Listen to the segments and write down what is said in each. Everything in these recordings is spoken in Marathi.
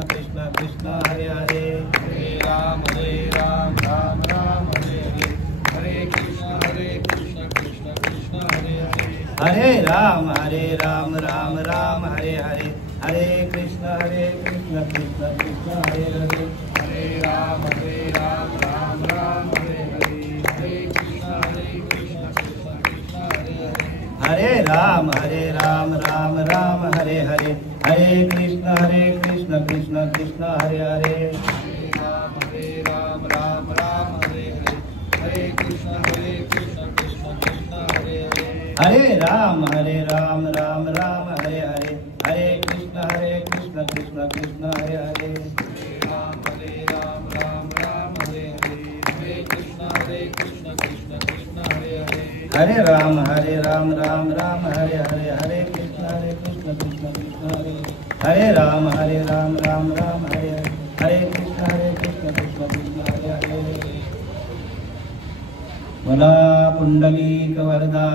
कृष्ण कृष्ण हरे हरे, हरे राम राम राम हरे हरे, हरे कृष्ण कृष्ण कृष्ण हरे हरे, हरे राम राम राम हरे हरे, हरे कृष्ण कृष्ण कृष्ण हरे हरे, हरे राम राम राम हरे हरे, हरे कृष्ण कृष्ण कृष्ण हरे हरे, हरे राम राम हरे हरे, हरे कृष्ण कृष्ण कृष्ण हरे हरे, हरे राम राम हरे हरे, हरे कृष्ण कृष्ण कृष्ण हरे हरे, हरे राम राम हरे हरे, हरे कृष्ण कृष्ण कृष्ण हरे हरे, हरे राम राम हरे हरे, हरे कृष्ण कृष्ण कृष्ण हरे हरे, हरे राम राम हरे हरे, हरे कृष्ण कृष्ण कृष्ण हरे, हरे राम राम हरे हरे, हरे कृष्ण कृष्ण हरे हरे, मला पुंडलिक वरदा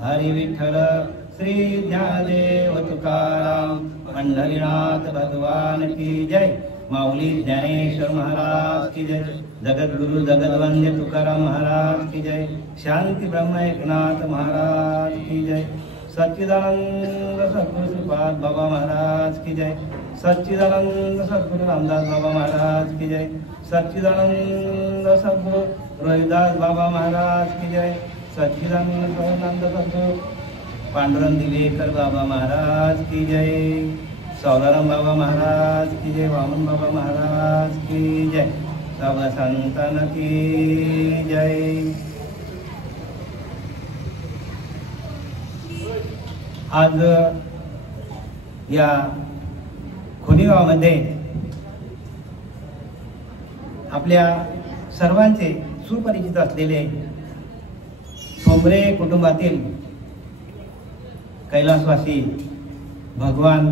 हरि विठ्ठल श्री ज्ञानदेव तुकाराम पंढरीनाथ भगवान की जय, माऊली ज्ञानेश्वर महाराज की जय, जगद्गुरु जगद्वंद्य तुकाराम महाराज की जय, शांति ब्रह्म एकनाथ महाराज की जय, सच्चिदानंद सद्गुरु श्रीपाद बाबा महाराज की जय, सच्चिदानंद सद्गुरु रामदास बाबा महाराज की जय, सच्चिदानंद सद्गुरु रोहिदास बाबा महाराज की जय, सच्चिदानंद सद्गुरु पांडुरंग दिवेकर बाबा महाराज की जय, सौराराम बाबा महाराज की जय, वामन बाबा महाराज की जय, सब संतन की जय। आज या खुनिगावामध्ये आपल्या सर्वांचे सुपरिचित असलेले ठोंबरे कुटुंबातील कैलासवासी भगवान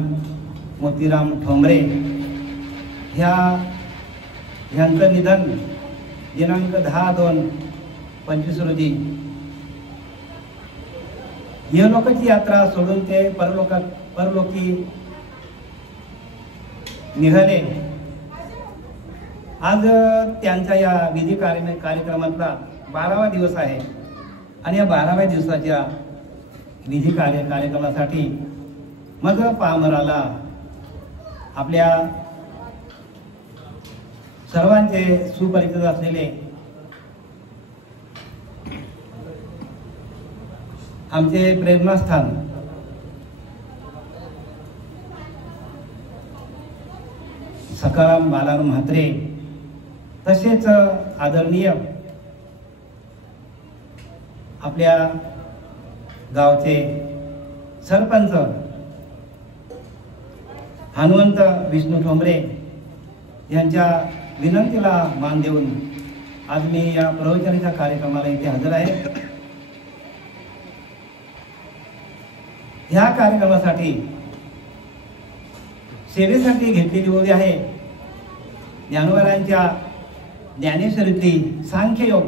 मोतीराम ठोंबरे ह्यांचं निधन दिनांक 10/2/25 रोजी इहलोकाची यात्रा सोडून ते परलोकी निघाले। आज त्यांच्या या विधी कार्यक्रमातला 12वा दिवस आहे आणि या 12व्या दिवसाच्या विधी कार्यक्रमासाठी मग पामराला आपल्या सर्वांचे सुपरिचित असलेले आमचे प्रेरणास्थान सखाराम बालाराम म्हात्रे, तसेच आदरणीय आपल्या गावचे सरपंच हनुमंत विष्णू ठोंबरे यांच्या विनंतीला मान देऊन आज मी या प्रवचनाच्या कार्यक्रमाला इथे हजर आहे। ह्या कार्यक्रमासाठी सेवेसाठी घेतलेली उभी आहे ज्ञानोबांच्या ज्ञानेश्वरीतली सांख्ययोग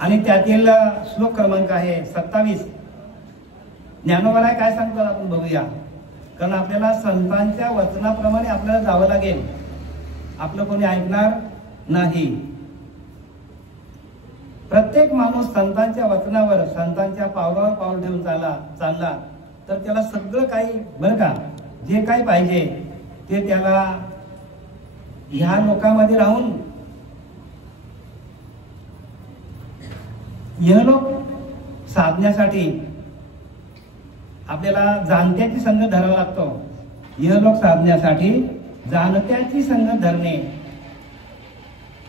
आणि त्यातील श्लोक क्रमांक आहे 27। ज्ञानोबा काय सांगतात आपण बघूया, कारण आपल्याला संतांच्या वचनाप्रमाणे आपल्याला जावं लागेल, आपलं कोणी ऐकणार नाही। प्रत्येक माणूस संतांच्या वचनावर संतांच्या पावलावर पाऊल ठेवून चालला तर त्याला सगळं काही बरं का जे काही पाहिजे ते त्याला ह्या लोकांमध्ये राहून इहलोक साधण्यासाठी आपल्याला जाणत्याची संगत धरावा लागतो। इहलोक साधण्यासाठी जाणत्याची संगत धरणे,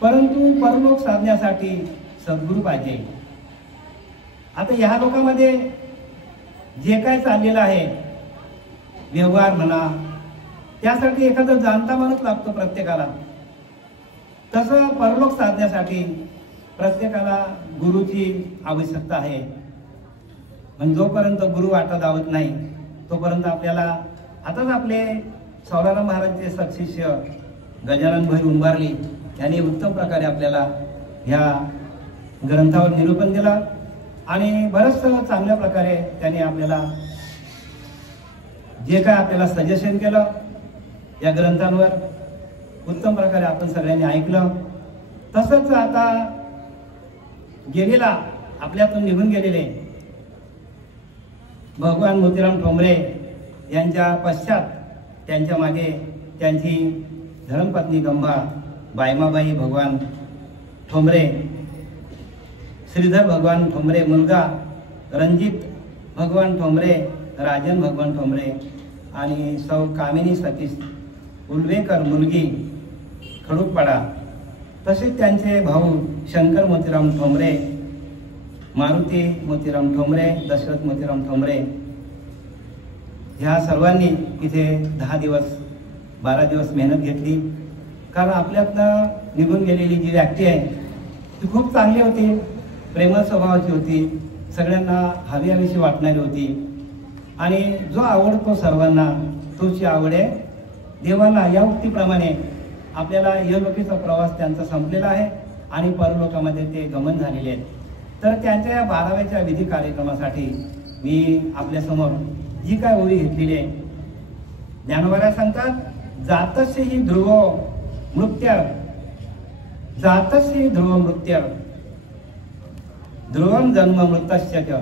परंतु परलोक साधण्यासाठी सद्गुरू पाहिजे। आता ह्या लोकांमध्ये जे काय चाललेलं आहे व्यवहार म्हणा, त्यासाठी एखादा जाणता माणूस लागतो प्रत्येकाला। तसं परलोक साधण्यासाठी प्रत्येकाला गुरुची आवश्यकता आहे। म्हणजे जोपर्यंत गुरु वाटा दावत नाही तोपर्यंत आपल्याला आताच आपले सौराराम महाराजचे सत्शिष्य गजानन भाई उंबारली यांनी उत्तम प्रकारे आपल्याला ह्या ग्रंथावर निरूपण दिला आणि बरंच चांगल्या प्रकारे त्यांनी आपल्याला जे काय आपल्याला सजेशन केलं या ग्रंथांवर उत्तम प्रकारे आपण सगळ्यांनी ऐकलं. तसंच आता गेलेला आपल्यातून निघून गेलेले भगवान मोतीराम ठोंबरे यांच्या पश्चात त्यांच्या मागे त्यांची धर्मपत्नी गंभा बायमाबाई भगवान ठोंबरे, श्रीधर भगवान ठोंबरे मुलगा, रणजित भगवान ठोंबरे, राजन भगवान ठोंबरे आणि सौ कामिनी सतीश उल्वेकर मुलगी खडूकपाडा, तसेच त्यांचे भाऊ शंकर मोतीराम ठोंबरे, मारुती मोतीराम ठोंबरे, दशरथ मोतीराम ठोंबरे, ह्या सर्वांनी इथे 10 दिवस 12 दिवस मेहनत घेतली. कारण आपल्यातनं निघून गेलेली जी व्यक्ती आहे ती खूप चांगली होती, प्रेमळ स्वभावाची होती, सगळ्यांना हवीहवीशी वाटणारी होती आणि जो आवडतो सर्वांना तोची आवड आहे देवाला. या उक्तीप्रमाणे आपल्याला इहलोकीचा प्रवास त्यांचा संपलेला आहे आणि परलोकामध्ये ते गमन झालेले आहेत. तर त्यांच्या या 12व्याच्या विधी कार्यक्रमासाठी मी आपल्यासमोर जी काय ओळी घेतलेली आहे, ज्ञानोबाला सांगतात, जातस्य हि ध्रुव मृत्यर, जातस्य हि ध्रुव मृत्यर, ध्रुवम जन्म मृतस्य च,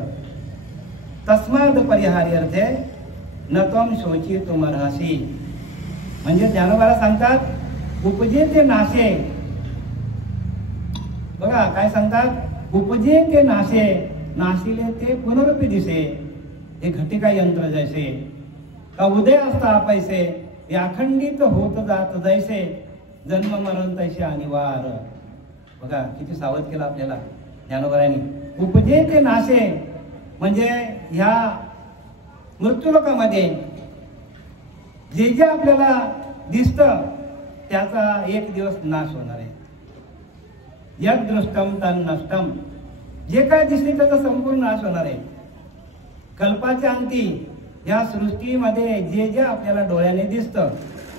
तस्माद परिहार्यर्थे न त्वं शोचितुमर्हसि. म्हणजे ज्ञानोबाला सांगतात, उपजे ते नाशे. बघा काय सांगतात, उपजे ते नाशे, नाशिले ते पुनरपि दिसे. हे घटिका यंत्र जैसे का उदय असता पैसे, अखंडित होत जात जैसे, जन्म मरण तैसे अनिवार. बघा किती सावध केलं आपल्याला ज्ञानोबांनी. उपजे ते नाशे म्हणजे ह्या मृत्यूलोकामध्ये जे जे आपल्याला दिसतं त्याचा एक दिवस नाश होणार आहे. यद दृष्टम तन नष्टम, जे काय दिसते त्याचा संपूर्ण नाश होणार आहे. कल्पाच्या अंती या सृष्टीमध्ये जे जे आपल्याला डोळ्याने दिसतं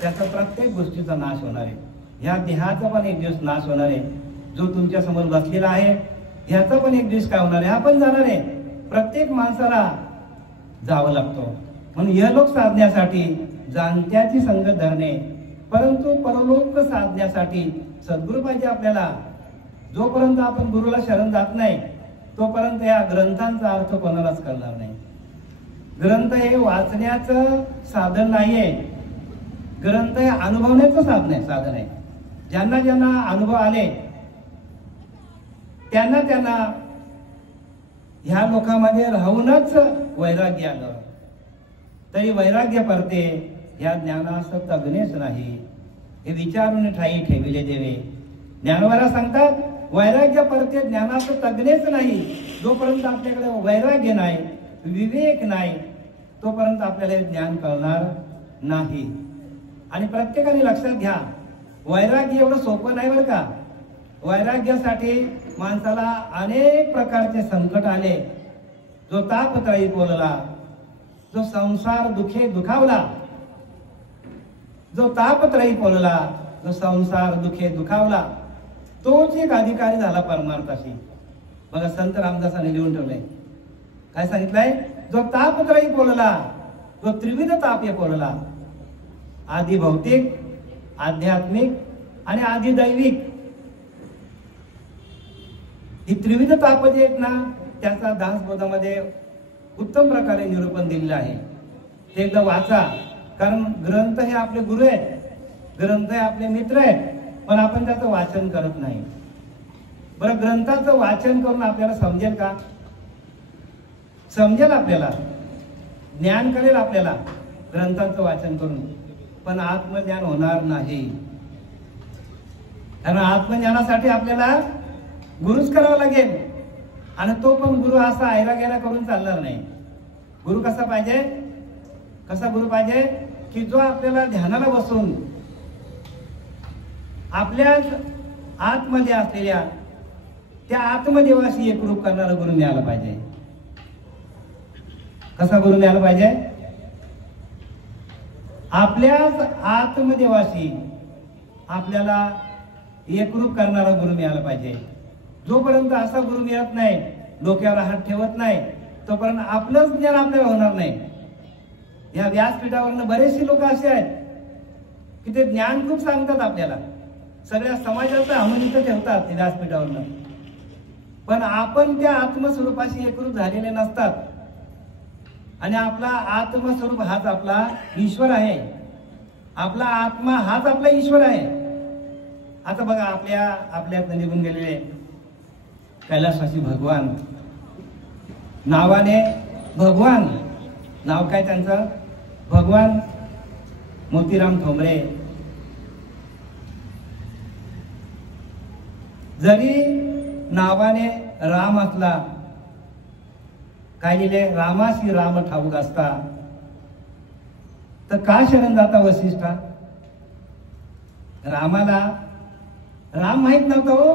त्याचा प्रत्येक गोष्टीचा नाश होणार आहे. ह्या देहाचा पण एक दिवस नाश होणार आहे. जो तुमच्या समोर बसलेला आहे ह्याचा पण एक दिवस काय होणार आहे, आपण जाणार आहे. प्रत्येक माणसाला जावं लागतो. म्हणून इहलोक साधण्यासाठी जाणत्याची संगत धरणे, परंतु परलोक साधण्यासाठी सद्गुरू पाहिजे आपल्याला. जोपर्यंत आपण गुरुला शरण जात नाही तोपर्यंत या ग्रंथांचा अर्थ कोणालाच कळणार नाही. ग्रंथ हे वाचण्याचं साधन नाहीये, ग्रंथ हे अनुभवण्याचं साधन आहे. ज्यांना ज्यांना अनुभव आले त्यांना त्यांना ह्या लोकांमध्ये राहूनच वैराग्य आलं. तरी वैराग्य परते ह्या ज्ञानास तज्ञेच नाही, हे विचारून ठाई ठेविले देवे. ज्ञानोबाला सांगतात, वैराग्य परते ज्ञानास तज्ञेच नाही. जोपर्यंत आपल्याकडे वैराग्य नाही, विवेक नाही, तोपर्यंत आपल्याला ज्ञान कळणार नाही. आणि प्रत्येकाने लक्षात घ्या, वैराग्य एवढं सोपं नाही बरं का. वैराग्यासाठी माणसाला अनेक प्रकारचे संकट आले. जो तापत्रयी बोलला, जो संसार दुखे दुखावला, जो तापत्रयी बोलला, जो संसार दुखे दुखावला, तोच एक अधिकारी झाला परमार्थाशी. बघा संत रामदासाने लिहून ठेवलंय, काय सांगितलंय, जो तापत्रयी बोलला, जो त्रिविध ताप बोलला, आधी भौतिक, आध्यात्मिक आणि आधी दैविक, ही त्रिविध ताप जे आहेत ना त्याचा दासबोधामध्ये उत्तम प्रकारे निरूपण दिलेलं आहे. ते एकदा वाचा, कारण ग्रंथ हे आपले गुरु आहेत, ग्रंथ हे आपले मित्र आहेत, पण आपण त्याचं वाचन करत नाही. बरं, ग्रंथाचं वाचन करून आपल्याला समजेल का? समजेल, आपल्याला ज्ञान कळेल आपल्याला ग्रंथांचं वाचन करून, पण आत्मज्ञान होणार नाही. कारण आत्मज्ञानासाठी आपल्याला गुरुच करावा लागेल. आणि तो पण गुरु असा आयरा गेला करून चालणार नाही. गुरु कसा पाहिजे? कसा गुरु पाहिजे की जो आपल्याला ध्यानाला बसून आपल्या आतमध्ये असलेल्या त्या आत्मदेवाशी एकरूप करणारा गुरु मिळाला पाहिजे. कसा गुरु मिळाला पाहिजे? आपल्याच आत्मदेवाशी आपल्याला एकरूप करणारा गुरु मिळाला पाहिजे. जोपर्यंत असा गुरु मिळत नाही, डोक्यावर हात ठेवत नाही, तोपर्यंत आपलंच ज्ञान आपल्याला होणार नाही. या व्यासपीठावरनं बरेचसे लोक असे आहेत की ते ज्ञान खूप सांगतात आपल्याला, सगळ्या समाजाचं अमृत ठेवतात ते व्यासपीठावरनं, पण आपण त्या आत्मस्वरूपाशी एकरूप झालेले नसतात. आणि आपला आत्मस्वरूप हाच आपला ईश्वर आहे, आपला आत्मा हाच आपला ईश्वर आहे. आता बघा आपल्यात निघून गेलेले कैलासवासी भगवान, नावाने भगवान, नाव काय त्यांचं, भगवान मोतीराम ठोंबरे. जरी नावाने राम असला, काय लिहिले, रामाशी राम ठाऊक असता, तर का शरण जाता वसिष्ठा? रामाला राम माहित नव्हतं हो,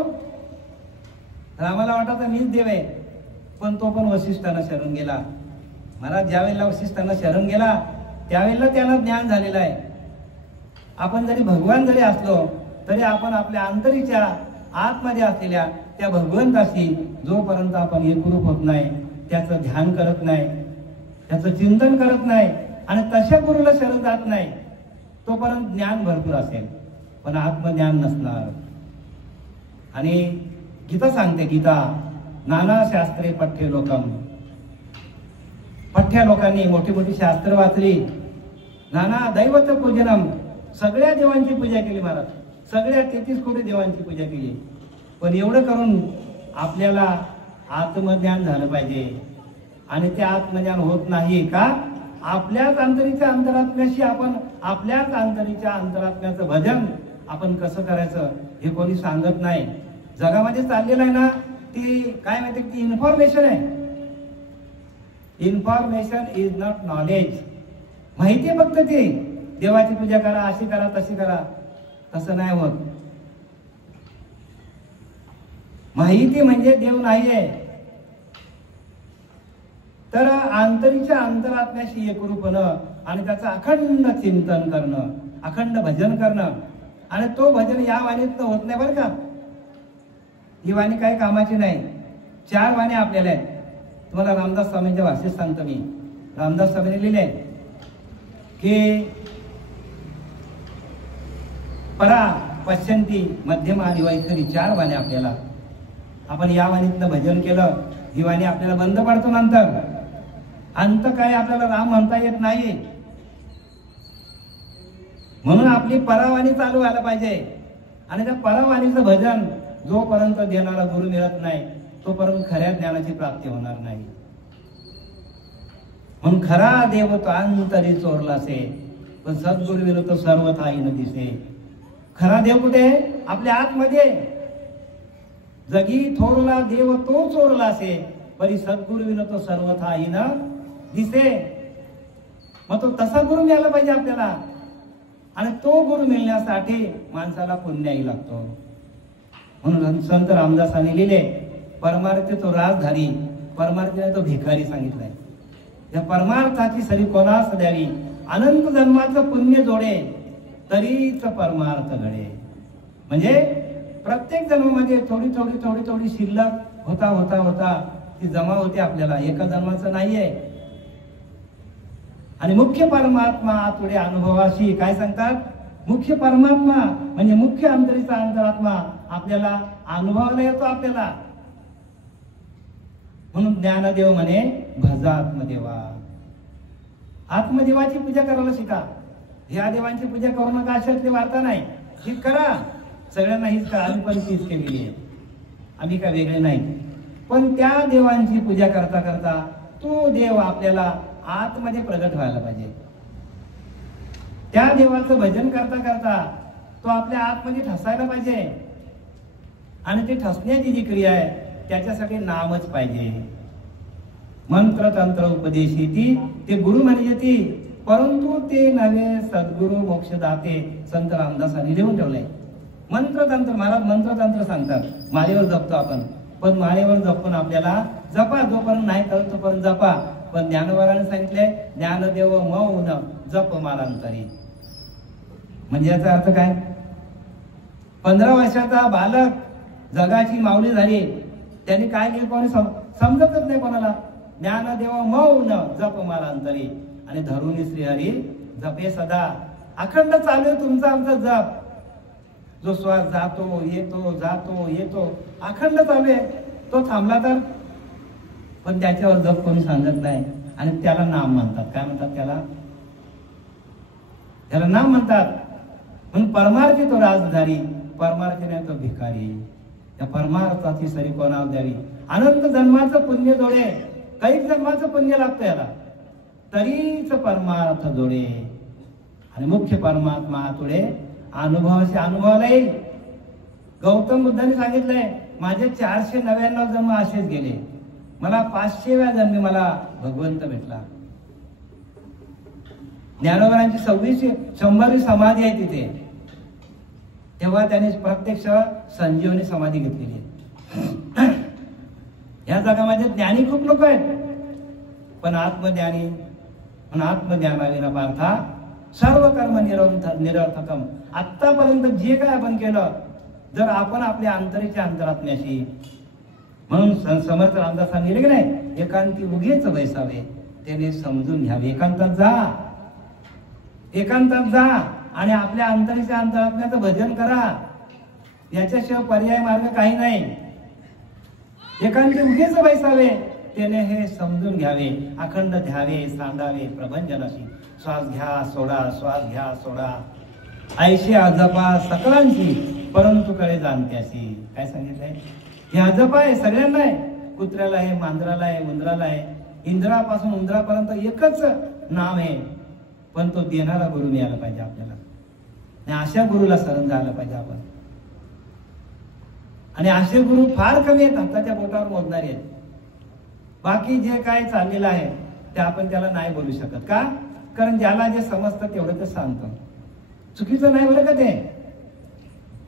रामाला वाटत मीच देव आहे, पण तो पण वसिष्ठांना शरण गेला. मला ज्या वेळेला वसिष्ठांना शरण गेला त्यावेळेला त्याला ज्ञान झालेलं आहे. आपण जरी भगवान जरी असलो तरी आपण आपल्या अंतरीच्या आतमध्ये असलेल्या त्या भगवंताशी जोपर्यंत आपण एकरूप होत नाही, त्याचं ध्यान करत नाही, त्याचं चिंतन करत नाही आणि तशा गुरुला शरण जात नाही, तोपर्यंत ज्ञान भरपूर असेल पण आत्मज्ञान नसणार. आणि गीता सांगते, गीता नाना शास्त्रे पठ्य लोकम, पठ्या लोकांनी मोठी मोठी शास्त्र वाचली, नाना दैवत पूजनम, सगळ्या देवांची पूजा केली महाराज, सगळ्या 33 कोटी देवांची पूजा केली, पण एवढं करून आपल्याला आत्मज्ञान झालं पाहिजे. आणि ते आत्मज्ञान होत नाही का? आपल्याच अंतरीच्या अंतरात्म्याशी आपण, आपल्याच अंतरीच्या अंतरात्म्याचं भजन आपण कसं करायचं हे कोणी सांगत नाही. जगामध्ये चाललेलं आहे ना, ती काय माहिती, ती इन्फॉर्मेशन आहे. Information is not knowledge. माहिती आहे फक्त ती, देवाची पूजा करा, अशी करा, तशी करा, तसं नाही होत. माहिती म्हणजे देव नाहीये. तर अंतरीच्या अंतरात्म्याशी एकरूप होणं आणि त्याचं अखंड चिंतन करणं, अखंड भजन करणं, आणि तो भजन या वाणीत होत नाही बरं का. ही वाणी काही कामाची नाही. 4 वाणी आपल्याला आहेत. तुम्हाला रामदास स्वामींच्या भाषेत सांगतो मी. रामदास स्वामींनी लिहिले की परा, पश्चंती, मध्यम आणि वैखरी 4 वाणी आपल्याला. आपण या वाणीतलं भजन केलं, ही वाणी आपल्याला बंद पडतो नंतर. अंत काय आपल्याला राम म्हणता येत नाही, म्हणून आपली परावाणी चालू व्हायला पाहिजे. आणि त्या परावाणीचं भजन जोपर्यंत देणारा गुरु मिळत नाही तोपर्यंत खऱ्या ज्ञानाची प्राप्ती होणार नाही. म्हणून खरा देव तो अंतरी चोरलासे, पण सद्गुरु विनो तो सर्व ठाई न दिसे. खरा देव कुठे? आपल्या आतमध्ये. जगी थोरला देव तो चोरलासे, परी सद्गुरु विनो तो सर्व ठाई न दिसे. मग तो तसा गुरु मिळाला पाहिजे आपल्याला. आणि तो गुरु मिळण्यासाठी माणसाला पुण्याही लागतो. म्हणून संत रामदासांनी लिहिले, परमार्थ तो राजधारी, परमार्थाने तो भिकारी सांगितलाय. या परमार्थाची सरी कोणास द्यावी, अनंत जन्माचं पुण्य जोडे, तरीच परमार्थ घडे. म्हणजे प्रत्येक जन्मामध्ये थोडी थोडी थोडी थोडी शिल्लक होता होता होता ती जमा होते आपल्याला, एका जन्माचं नाहीये. आणि मुख्य परमात्मा आतुडे अनुभवाशी, काय सांगतात, मुख्य परमात्मा म्हणजे मुख्य अंतरीचा अंतरात्मा आपल्याला अनुभवायला येतो आपल्याला. म्हणून ज्ञानदेव म्हणे भजा आत्मदेवा. आत्मदेवाची पूजा करायला शिका. ह्या देवांची पूजा करू नका अशातली वार्ता नाही. ही करा, सगळ्यांना हीच करा. आम्ही पण तीच केलेली आहे, आम्ही काय वेगळे नाही. पण त्या देवांची पूजा करता करता तो देव आपल्याला आतमध्ये प्रगट व्हायला पाहिजे. त्या देवाचं भजन करता करता तो आपल्या आतमध्ये ठसायला पाहिजे. आणि ते ठसण्याची जी क्रिया आहे त्याच्यासाठी नामच पाहिजे. मंत्र तंत्र उपदेशी ती, ते गुरु म्हणजे ती, परंतु ते नव्हे सद्गुरु मोक्षदाते. संत रामदासांनी लिहून ठेवलंय. मंत्र तंत्र, महाराज मंत्र तंत्र सांगतात, माळेवर जपतो आपण, पण माळेवर जपून आपल्याला जपा, जोपर्यंत नाही करत तोपर्यंत जपा. पण ज्ञानवराने सांगितले, ज्ञानदेव मौन जप मालांतरी. म्हणजे याचा अर्थ काय? 15 वर्षाचा बालक जगाची माऊली झाली, त्यांनी काय केलं कोणी समजतच नाही कोणाला. ज्ञानदेव मौन जप मालांतरी, आणि धरुणी श्रीहरी जपे सदा. अखंड चालू आहे तुमचा आमचा जप. जो श्वास जातो येतो जातो येतो अखंड चालू आहे, तो थांबला तर? पण त्याच्यावर जप कोणी सांगत नाही आणि त्याला नाम म्हणतात. काय म्हणतात त्याला? त्याला नाम म्हणतात. म्हणून परमार्थी तो राजधारी, परमार्थी नाही तो भिकारी. त्या परमार्थाची सरी कोणाला द्यावी? अनंत जन्माचं पुण्य जोडे, कैक जन्माचं पुण्य लागतं याला, तरीच परमार्थ जोडे. आणि मुख्य परमात्मा तुडे अनुभवाशी अनुभवाला येईल. गौतम बुद्धांनी सांगितलंय, माझे 499 जन्म असेच गेले, मला 500व्या जन्मी मला भगवंत भेटला. ज्ञानोबांची 100वी समाधी आहे तिथे, तेव्हा त्यांनी प्रत्यक्ष संजीवनी समाधी घेतलेली आहे. या जगामध्ये ज्ञानी खूप लोक आहेत, पण आत्मज्ञानी, पण आत्मज्ञानाविना पार्था सर्व कर्म निरर्थकम. आतापर्यंत जे काय आपण केलं, जर आपण आपल्या अंतरीच्या अंतरात्म्याशी, म्हणून समर्थ रामदास सांगितले की नाही, एकांती उगेच बैसावे त्याने समजून घ्यावे. एकांतात जा, एकांतात जा आणि आपल्या अंतरीच्या अंतरात्म्याचं भजन करा. याच्याशिवाय पर्याय मार्ग काही नाही. एकांती उगेच बैसावे त्याने हे समजून घ्यावे. अखंड ध्यावे सांगावे प्रभंजनाशी. श्वास घ्या सोडा, श्वास घ्या सोडा, ऐशी आजपा सकलांशी, परंतु कळे जाणत्याशी. काय सांगितलंय? हे आजप आहे सगळ्यांना आहे, कुत्र्याला आहे, मांजराला आहे, उंदराला आहे, इंद्रापासून उंदरापर्यंत एकच नाम आहे. पण तो देणारा गुरु मिळाला पाहिजे आपल्याला, आणि अशा गुरुला शरण जायला पाहिजे आपण. आणि असे गुरु फार कमी आहेत, हाताच्या बोटावर मोजणारे आहेत. बाकी जे काय चाललेलं आहे ते आपण त्याला नाही बोलू शकत. का? कारण ज्याला जे समजतं तेवढं ते सांगतं. चुकीचं नाही बरं का ते,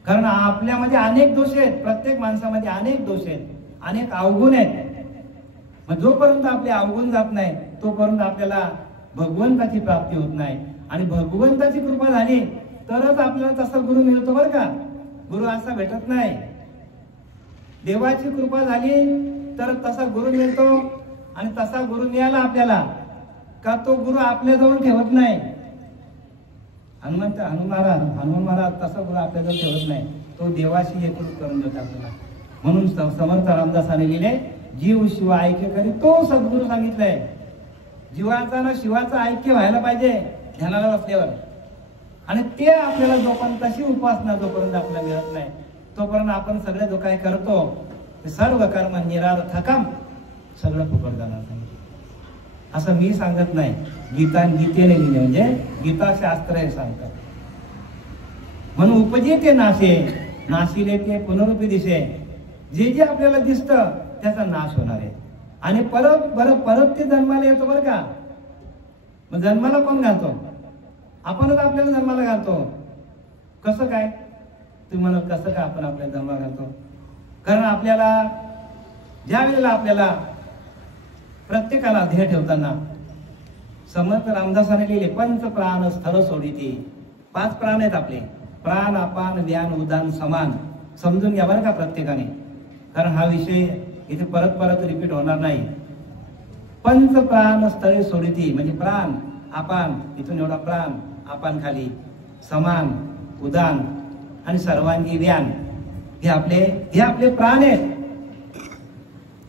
कारण आपल्यामध्ये अनेक दोष आहेत, प्रत्येक माणसामध्ये अनेक दोष आहेत, अनेक अवगुण आहेत. मग जोपर्यंत आपले अवगुण जात नाही तोपर्यंत आपल्याला भगवंताची प्राप्ती होत नाही. आणि भगवंताची कृपा झाली तरच आपल्याला तसा गुरु मिळतो बरं का. गुरु असा भेटत नाही. देवाची कृपा झाली तर तसा गुरु मिळतो, आणि तसा गुरु मिळाला आपल्याला का तो गुरु आपल्याजवळ ठेवत नाही. हनुमान महाराज तसा गुरु आपल्याजवळ ठेवत नाही, तो देवाशी एकरूप करून देतो आपल्याला. म्हणून समर्थ रामदासाने लिहिले, जीव शिव ऐक्य करी तो सद्गुरु सांगितलंय. जीवाचा ना शिवाचा ऐक्य व्हायला पाहिजे ध्यानाला बसल्यावर. आणि ते आपल्याला जोपर्यंत तशी उपासना जोपर्यंत आपल्याला मिळत नाही तोपर्यंत आपण सगळे जो काय करतो ते सर्व कर्म निरर्थकम, सगळं फुकट जाणार नाही. असं मी सांगत नाही, गीतेने लिहिले, म्हणजे गीता शास्त्र हे सांगतात. म्हणून उपजे ते नाशे, नाशिले ते पुनरुपी दिसे. जे जे आपल्याला दिसतं त्याचा नाश होणार आहे. आणि परत ते जन्माला येतो बरं का. मग जन्माला कोण घालतो? आपणच आपल्याला जन्माला घालतो. कसं काय? तुम्ही म्हणा कसं काय आपण आपल्याला जन्माला घालतो? कारण आपल्याला ज्या वेळेला आपल्याला प्रत्येकाला ध्येय ठेवताना समर्थ रामदासाने लिहिले, पंच प्राण स्थळ सोडिते. 5 प्राण आहेत आपले, प्राण अपान व्यान उदान समान. समजून घ्या बरं का प्रत्येकाने, कारण हा विषय इथे परत रिपीट होणार नाही. पंच प्राण स्थळे सोडिती म्हणजे प्राण अपान, इथून एवढा प्राण, अपान खाली, समान, उदान आणि सर्वांगी व्यान. हे आपले प्राण आहेत.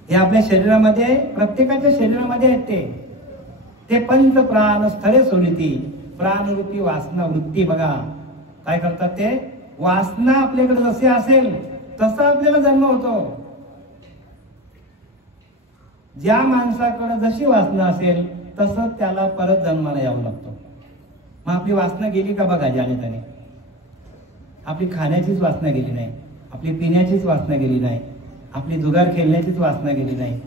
हे आपल्या शरीरामध्ये, प्रत्येकाच्या शरीरामध्ये आहेत. ते पंच प्राण स्थळे सोडिती. प्राणरूपी वासना वृत्ती बघा काय करतात ते. वासना आपल्याकडे जसे असेल तसा आपल्याला जन्म होतो. ज्या माणसाकडे जशी वासना असेल तसं त्याला परत जन्माला यावं लागतो. मग आपली वासना गेली का बघा ज्याने त्याने. आपली खाण्याचीच वासना गेली नाही, आपली पिण्याचीच वासना गेली नाही, आपली जुगार खेळण्याचीच वासना गेली नाही.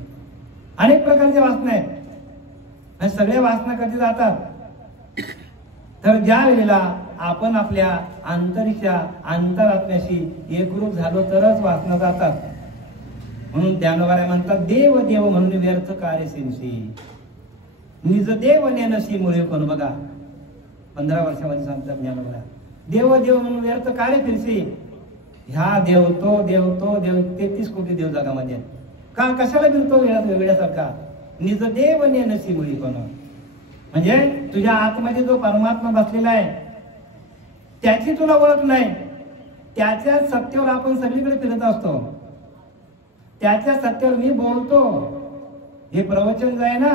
अनेक प्रकारच्या वासना आहेत. सगळ्या वासना कधी जातात तर ज्या वेळेला आपण आपल्या अंतरीच्या अंतरात्म्याशी एकरूप झालो तरच वासना जातात. म्हणून ज्ञानोबाला म्हणतात, देव देव म्हणून व्यर्थ कार्य सिंसी, निज देव नेनसी मुळे कोण. बघा 15 वर्षामध्ये सांगतात ज्ञानोबाला, देव देव म्हणून व्यर्थ कार्य फिरसी. ह्या देव तो देव तो देव, 33 कोटी देव जगामध्ये का कशाला फिरतो वेड्यासारखा. निज देव नेनसी मुळे कोण, म्हणजे तुझ्या आतमध्ये जो परमात्मा बसलेला आहे त्याची तुला ओळख नाही, त्याच्या सत्तेवर आपण सगळीकडे फिरत असतो, त्याच्या सत्तेवर मी बोलतो, हे प्रवचन जे आहे ना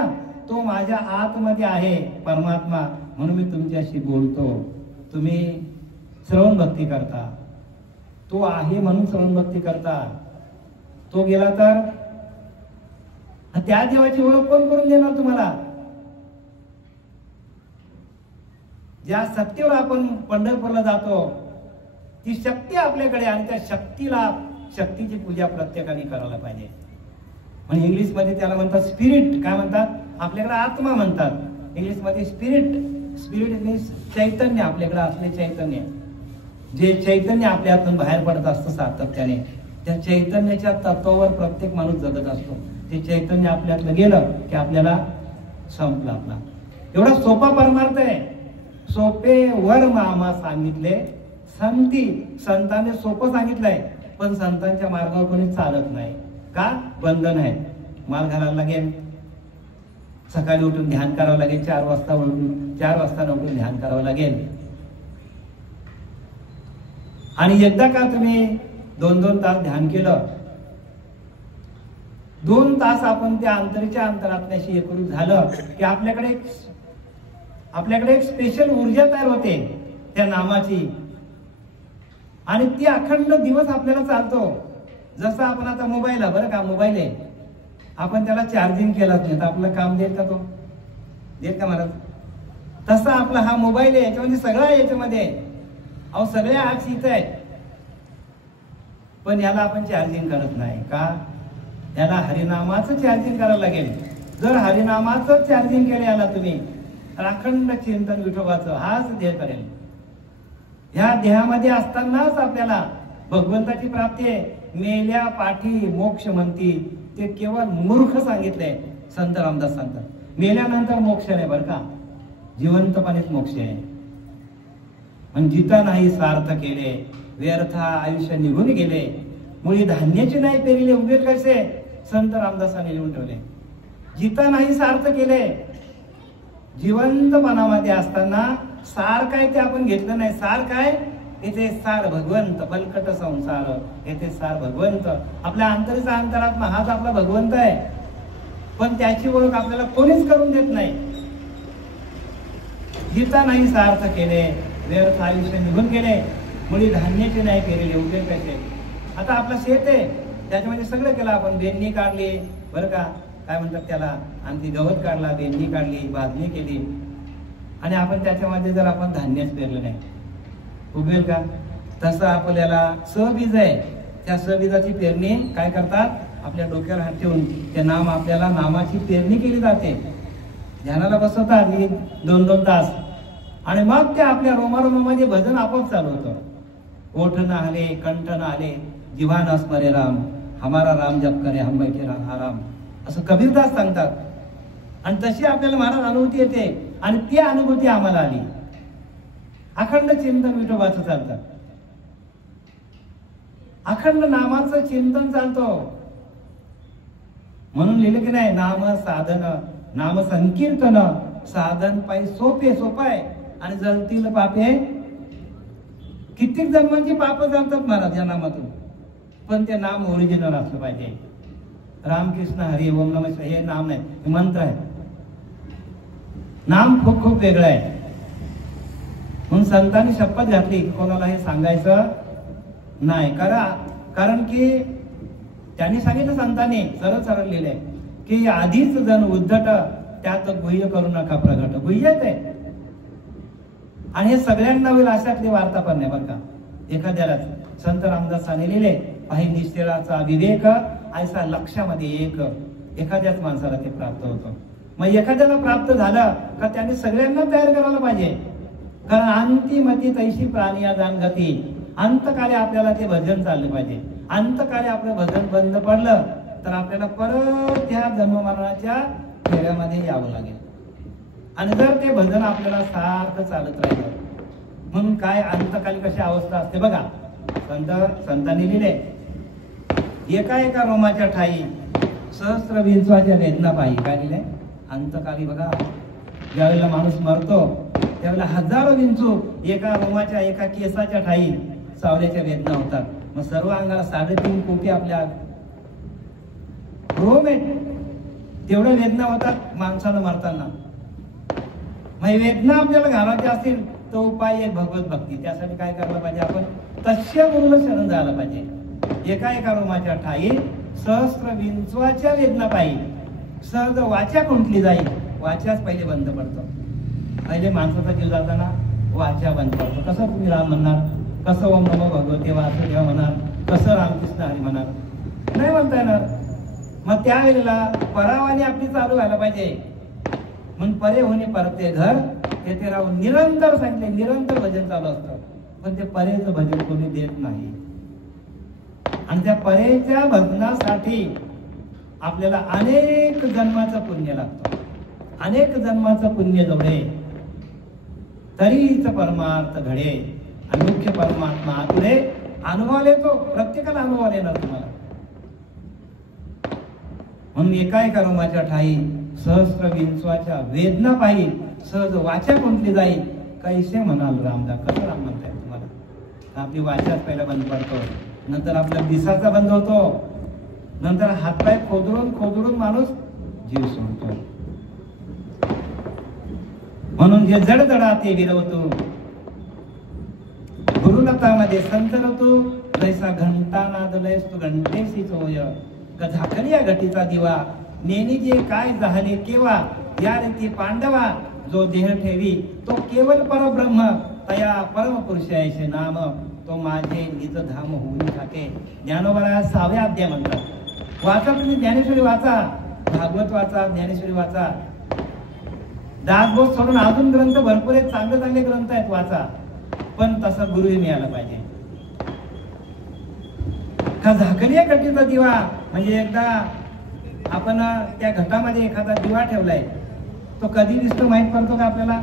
तो माझ्या आतमध्ये आहे परमात्मा, म्हणून मी तुमच्याशी बोलतो, तुम्ही श्रवण भक्ती करता, तो आहे म्हणून श्रवण भक्ती करता, तो गेला तर त्या देवाची ओळख कोण करून देणार तुम्हाला? ज्या सत्तेवर आपण पंढरपूरला जातो ती शक्ती आपल्याकडे, आणि त्या शक्तीची पूजा प्रत्येकाने करायला पाहिजे. म्हणजे इंग्लिश मध्ये त्याला म्हणतात स्पिरिट, काय म्हणतात? आपल्याकडे आत्मा म्हणतात, इंग्लिश मध्ये स्पिरिट मीन्स चैतन्य, आपल्याकडे असले चैतन्य, जे चैतन्य आपल्यातून बाहेर पडत असतं सातत्याने, त्या चैतन्याच्या तत्वावर प्रत्येक माणूस जगत असतो. ते चैतन्य आपल्यातलं गेलं की आपल्याला संपला आपला. एवढा सोपा परमार्थ आहे. सोपे वर मामा सांगितले संती, संतांनी सोपं सांगितलंय, पण संतांच्या मार्गावर कोणी चालत नाही. का? बंधन आहे. माल घालायला लागेल, सकाळी उठून ध्यान करावं लागेल, 4 वाजता उठून ध्यान करावं लागेल. आणि एकदा का तुम्ही 2-2 तास ध्यान केलं, 2 तास आपण त्या अंतरात्म्याशी एकरूप झालं की आपल्याकडे एक स्पेशल ऊर्जा तयार होते त्या नामाची, आणि ती अखंड दिवस आपल्याला चालतो. जसं आपण आता मोबाईल आहे, बरं का, मोबाईल आहे, आपण त्याला चार्जिंग केलं नाही तर आपलं काम देईल का? तो देईल का महाराज? तसा आपला हा मोबाईल आहे, याच्यामध्ये सगळं आहे, याच्यामध्ये अहो सगळे ऍप्स इथे आहेत, पण याला आपण चार्जिंग करत नाही. का? याला हरिनामाचं चार्जिंग करावं लागेल. जर हरिनामाचं चार्जिंग केलं याला तुम्ही, तर अखंड चिंतन विठोबाचं हाच ध्येय करेल. ह्या देहामध्ये असतानाच आपल्याला भगवंताची प्राप्ती आहे. मेल्या पाठी मोक्ष म्हणती, ते केवळ मूर्ख सांगितलंय संत रामदास सांगतात. मेल्यानंतर मोक्ष नाही बरं का, जिवंतपणेच मोक्ष आहे. म्हणजे जिता नाही सार्थ केले, व्यर्थ आयुष्य निघून गेले, मुळी धान्याचे नाही पेरले, उभे कसे? संत रामदासांनी लिहून ठेवले. जिता नाही सार्थ केले, जिवंतपणामध्ये असताना सार काय ते आपण घेतलं नाही. सार काय? येथे सार भगवंत, बलकट संसार, येथे सार भगवंत. आपल्या अंतरीचा अंतरात्मा हाच आपला भगवंत आहे, पण त्याची ओळख आपल्याला कोणीच करून देत नाही. जिता नाही सार्थ केले, व्यर्थ आयुष्य निघून गेले, मुळी धान्याचे नाही पेरले, उभे कसे? आता आपला शेत आहे, त्याच्यामध्ये सगळं केलं आपण, बेंडी काढली बरं का, काय म्हणतात त्याला, आणि ती गवत काढला, बेंडी काढली, भाजणी केली, आणि आपण त्याच्यामध्ये जर आपण धान्यच पेरलं नाही, उगवेल का? तसं आपल्याला सबीज आहे, त्या सबीजाची पेरणी काय करतात? आपल्या डोक्यावर हात ठेवून ते नाम, आपल्याला नामाची पेरणी केली जाते. ध्यानाला बसवतात 2-2 तास, आणि मग ते आपल्या रोमारोमामध्ये भजन आपोआप चालू होतं. ओठ न आले, कंठ न आले, जिव्हा न स्मरे राम, हमारा राम जप करे हम बैठे आराम, असं कबीरदास सांगतात. आणि तशी आपल्याला महाराज अनुभूती येते, आणि ती अनुभूती आम्हाला आली. अखंड चिंतन विठोबाचं चालतं, अखंड नामाचं चिंतन चालतो. म्हणून लिहिलं की नाही, नाम साधन, नाम संकीर्तन साधन पायी सोपं आहे, आणि जळतील पापे. कित्येक जन्मांची पाप जातात महाराज या नामातून, पण ते नाम ओरिजिनल असलं पाहिजे. रामकृष्ण हरी ओम नमः शिवाय हे नाम नाही, हे मंत्र आहे. नाम खूप वेगळं आहे. म्हणून संतांनी शपथ घातली, कोणाला हे सांगायचं नाही. कारण की त्यांनी सांगितलं, संतांनी सरळ लिहिलंय की आधीच जण उद्धट, त्यात गुह्य करू नका प्रगट. गुह्यच आहे, आणि हे सगळ्यांना होईल अशातली वार्ता पण नाही बरं का. एखाद्यालाच संत रामदासांनी लिहिले, पाहि निश्चयाचा विवेक ऐसा लक्षामध्ये एक, एखाद्याच माणसाला ते प्राप्त होतं. मग एखाद्याला प्राप्त झालं का त्याने सगळ्यांना तयार करायला पाहिजे. कारण अंतिमती तैशी प्राणिया जाणगती, अंतकाळी आपल्याला ते भजन चाललं पाहिजे. अंतकाळी आपलं भजन बंद पडलं तर आपल्याला परत त्या जन्ममरणाच्या फेऱ्यामध्ये यावं लागेल. आणि जर ते भजन आपल्याला सारखं चालत राहिलं, म्हणून काय अंतकाली कशी अवस्था असते बघा. संतांनी लिहिले, एका रोमाच्या ठाई सहस्त्र विंचवाच्या वेदना पायी. काय लिहिलंय? अंतकाली बघा, ज्यावेळेला माणूस मरतो त्यावेळेला हजारो विंचू एका रोमाच्या एका केसाच्या ठाई सावल्याच्या वेदना होतात. मग सर्व अंगाला 3.5 कोटी आपल्या रोम आहेत, तेवढ्या वेदना होतात माणसानं मरताना. मग वेदना आपल्याला घालायची असतील तो उपाय एक भगवत भक्ती. त्यासाठी काय करायला पाहिजे, आपण तस्य गुरुला शरण जायला पाहिजे. एका रोमाच्या ठाई सहस्त्र विंचवाच्या वेदना पाहिजे सहज वाचा खुंटली जाईल. वाचाच पहिले बंद पडतो. पहिले माणसाचा जीव जाताना वाचा बंद पडतो. कसं तुम्ही राम म्हणणार, कसं ओम नमो भगवते वासुदेव म्हणणार, कसं रामकृष्ण हरी म्हणणार, नाही म्हणता येणार. मग त्यावेळेला परावाने आपली चालू व्हायला पाहिजे. म्हणून परे होणे परते घर तेथे राहून निरंतर सांगितले, निरंतर भजन चालू असतं. पण ते परेचं भजन कोणी देत नाही. आणि त्या परेच्या भजनासाठी आपल्याला अनेक जन्माचं पुण्य लागतं. अनेक जन्माचं पुण्य जोडे तरीच परमार्थ घडे. आणि मुख्य परमात्मा आतुरे अनुभव येतो. प्रत्येकाला अनुभव येणार तुम्हाला. म्हणून एका रोमाच्या ठाई सहस्त्र विंचवाच्या वेदना पाहिजे सहज वाचा कोणती जाईल. कैसे म्हणाल रामदा, कसं राम म्हणताय तुम्हाला. आपली वाचाच पहिला बंद पडतो, नंतर आपला दिसाचा बंद होतो, नंतर हातपाय खोदून माणूस जीव सोडतो. म्हणून जे जडजडा ते विरवतो गुरुलतामध्ये संतरतो. जैसा घंटा नाद लयस तू घंटेशी चोय झाकली या घटीचा दिवा नेनी जे काय झाले केव्हा. या रीती पांडवा जो देह ठेवी तो केवळ परब्रह्म तया परम पुरुषायचे नाम तो माझे निज धाम होऊन टाके. ज्ञानोबा 6व्या अध्याय म्हणतात. वाचा तुम्ही ज्ञानेश्वरी वाचा, भागवत वाचा, ज्ञानेश्वरी वाचा. दासबोध सोडून अजून ग्रंथ भरपूर आहेत, चांगले चांगले ग्रंथ आहेत, वाचा. पण तसा गुरुही मिळाला पाहिजे. का झाकली आहे घटीचा दिवा म्हणजे एकदा आपण त्या घटामध्ये एखादा दिवा ठेवलाय तो कधी दिसतो माहित पडतो का आपल्याला.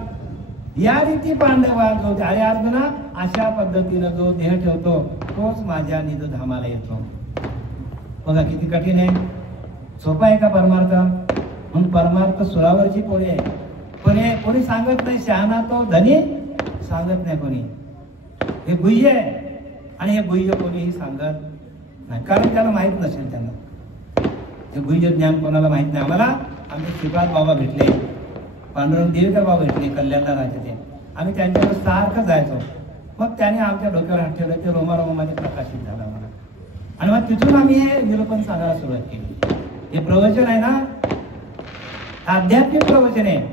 या रीती पांडवा जो अरे अर्जुना अशा पद्धतीनं जो देह ठेवतो तोच माझ्या निज धामाला येतो. बघा किती कठीण आहे. सोपा आहे का परमार्थ. म्हणून परमार्थ सुरावरची पोळी आहे. कोणी सांगत नाही. शहाणा तो धनी सांगत नाही कोणी. हे गुह्य आहे आणि हे गुह्य कोणीही सांगत नाही, कारण त्याला माहित नसेल. त्यांना हे गुह्य ज्ञान कोणाला माहित नाही. आम्हाला आमचे श्रीपाद बाबा भेटले, पांडुरंग देवीकर बाबा भेटले, कल्याणला राहते ते. आम्ही त्यांच्याकडे सारखं जायचो. मग त्याने आमच्या डोक्यावर हात ठेवले, ते रोमारोमामध्ये प्रकाशित झाला मला. आणि मग तिथून आम्ही हे निरूपण सांगायला सुरुवात केली. हे प्रवचन आहे ना, आध्यात्मिक प्रवचन आहे.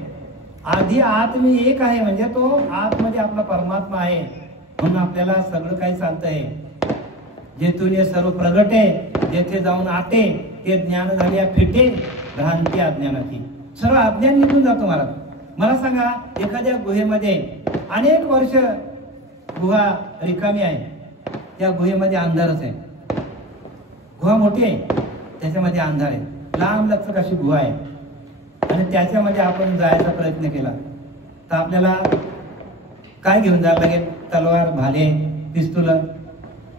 आधी आत मी एक आहे म्हणजे तो आतमध्ये आपला परमात्मा आहे. म्हणून आपल्याला सगळं काही चालतंय. जेथून हे सर्व प्रगट आहे, जेथे जाऊन आटे ते ज्ञान झाले फिटे भ्रांती अज्ञानाची. सर्व अज्ञान निघून जातो. मला सांगा, एखाद्या गुहेमध्ये अनेक वर्ष गुहा रिकामी आहे, त्या गुहेमध्ये अंधारच आहे. गुहा मोठी आहे, त्याच्यामध्ये अंधार आहे. लांब लचक अशी गुहा आहे आणि त्याच्यामध्ये आपण जायचा प्रयत्न केला तर आपल्याला काय घेऊन जायला लागेल. तलवार, भाले, पिस्तूल.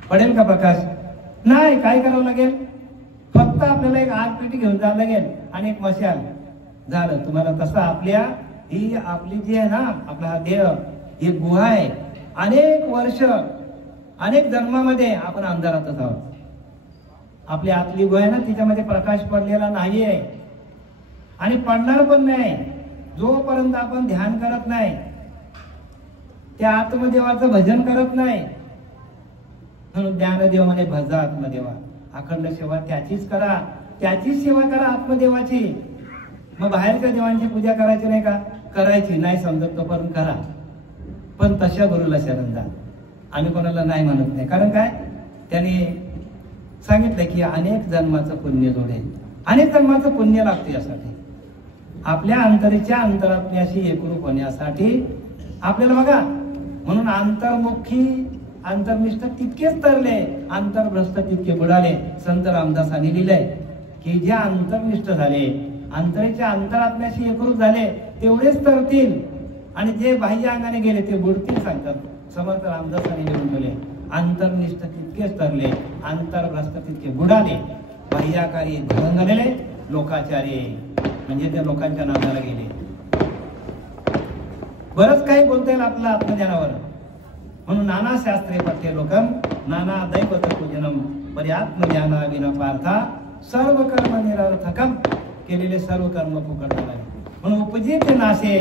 पडेल का प्रकाश. नाही. काय करावं लागेल. फक्त आपल्याला एक आग पेटी घेऊन जायला लागेल आणि एक मशाल. झालं. तुम्हाला तसं ही आपली जी आहे ना, आपला हा देह ही गुहा आहे. अनेक वर्ष अनेक जन्मामध्ये आपण अंधारातच आहोत. आपली आतली गुहा आहे ना, तिच्यामध्ये प्रकाश पडलेला नाहीये आणि पडणार पण नाही जोपर्यंत आपण ध्यान करत नाही, त्या आत्मदेवाचं भजन करत नाही. म्हणून ज्ञानदेव म्हणे भजा आत्मदेवा. अखंड सेवा त्याचीच करा, त्याचीच सेवा करा आत्मदेवाची. मग बाहेरच्या देवांची पूजा करायची नाही का. करायची. नाही समजत तोपर्यंत करा, पण तशा गुरुला शरण जा. आम्ही कोणाला नाही म्हणत नाही. कारण काय, त्यांनी सांगितलं की अनेक जन्माचं पुण्य जोडेल. अनेक जन्माचं पुण्य लागते. यासाठी आपल्या अंतरीच्या अंतरात्म्याशी एकरूप होण्यासाठी आपल्याला बघा. म्हणून अंतर्मुखी अंतर्निष्ठ तितकेच तरले, अंतर्भ्रष्ट तितके बुडाले. संत रामदासांनी लिहिलंय की जे अंतर्निष्ठ झाले, अंतरेच्या अंतरात्म्याशी एकरूप झाले तेवढेच तरतील आणि जे बाह्य अंगाने गेले ते बुडतील सांगतात. समर्थ रामदासांनी लिहून ठेवले. अंतर्निष्ठ तितकेच तरले, अंतर्भ्रष्ट तितके बुडाले. बाह्याकारी धडंगलेले, लोकाचारी म्हणजे ते लोकांच्या नादाला गेले. बरंच काही बोलता येईल आपल्या आत्मज्ञानावर. म्हणून नाना शास्त्रे पठ्ये लोकम नाना दैवत पूजनम परी आत्मज्ञाना विना पार्था सर्व कर्म निरर्थकम. केलेले सर्व कर्म फुकट झाले. म्हणून उपजे ते नाशे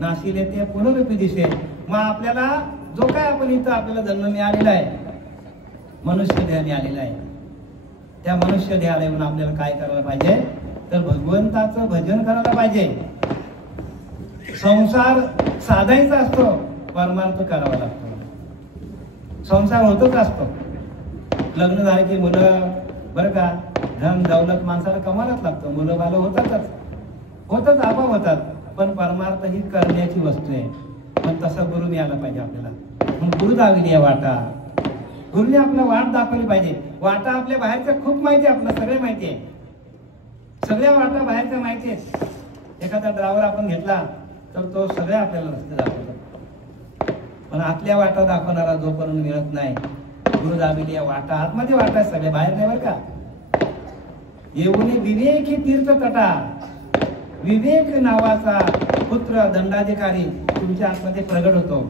नाशिले ते पुनरुपी दिसे. मग आपल्याला जो काय आपण इथं आपल्याला जन्म मिळालेला आहे, मनुष्य देह मिळालेला आहे, त्या मनुष्य देहाला येऊन आपल्याला काय करायला पाहिजे तर भगवंताचं भजन करायला पाहिजे. संसार साधायचा असतो, परमार्थ करावा लागतो. संसार होतच असतो. लग्न झाले की मुलं बरं का धन दौलत माणसाला कमालाच लागतं. मुलं बालं होतच आपोआप होतात. पण परमार्थ ही करण्याची वस्तू आहे. पण तसं गुरु मिळाला पाहिजे आपल्याला. मग गुरु दाविली आहे वाटा. गुरुने आपला वाट दाखवली पाहिजे. वाटा आपल्या बाहेरच्या खूप माहिती आहे, आपलं सगळे माहिती आहे. सगळ्या वाटा बाहेरच्या माहिती आहेत. एखादा ड्रायव्हर आपण घेतला तर तो सगळ्या आपल्याला रस्ते दाखवतो. पण आतल्या वाटा दाखवणारा जोपर्यंत मिळत नाही, गुरु दाविली या वाटा आतमध्ये वाटा सगळे बाहेर नाही बरं का. येऊन विवेकी तीर्थ तटा. विवेक नावाचा पुत्र दंडाधिकारी तुमच्या आतमध्ये प्रगट होतो.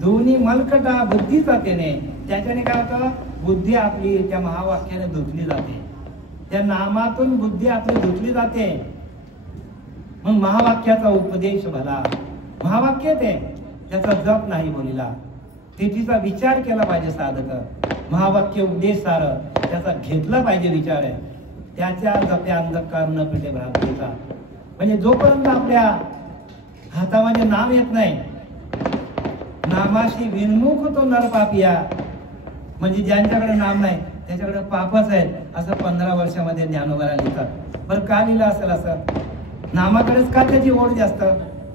दोन्ही मलकटा बुद्धीचा त्याने त्याच्याने काय होतं, बुद्धी आपली त्या महावाक्याने धुतली जाते. त्या नामातून बुद्धी आपली धुतली जाते. मग महावाक्याचा उपदेश भला. महावाक्य ते त्याचा जप नाही बोलिला. तिचा विचार केला पाहिजे साधक. महावाक्य उपदेश सार त्याचा घेतला पाहिजे विचार आहे. त्याच्या जप्या अंधकार न पिटे भ्रांतीचा. म्हणजे जोपर्यंत आपल्या हातामध्ये नाम येत नाही, नामाशी विनमुख तो नर पापिया. म्हणजे ज्यांच्याकडे नाम नाही त्याच्याकडे पापच आहे असं 15 वर्षामध्ये ज्ञानोबा लिहितात. बरं का लिहिलं असेल असं? नामाकडेच का त्याची ओढ जास्त,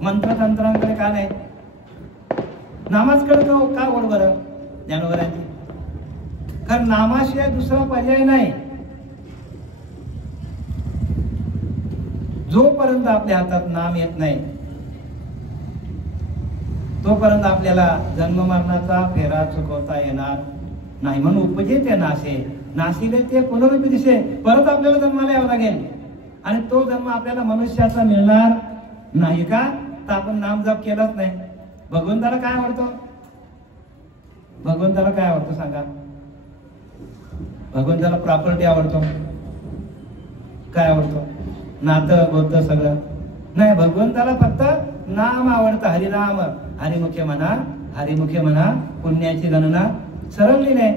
मंत्रतंत्रांकडे का नाही? नामाचकडे का ओढ बरं ज्ञानोबरांची? कारण नामाशिवाय दुसरा पर्याय नाही. जोपर्यंत आपल्या हातात नाम येत नाही तोपर्यंत आपल्याला जन्म मरणाचा फेरा चुकवता येणार नाही. म्हणून उपजे ते नाशे नाशिले ते पुनरुपी दिसे. परत आपल्याला जन्माला यावं लागेल. आणि तो जन्म आपल्याला मनुष्याचा मिळणार नाही का तर आपण नाम जप केलाच नाही. भगवंताला काय आवडतो? भगवंताला काय आवडतं सांगा? भगवंताला प्रॉपर्टी आवडतो? काय आवडतो? नातं बोलतं सगळं नाही. भगवंताला फक्त नाम आवडतं. हरिनाम. हरिमुखे म्हणा, हरिमुखे म्हणा. पुण्याची गणना सरळली नाही.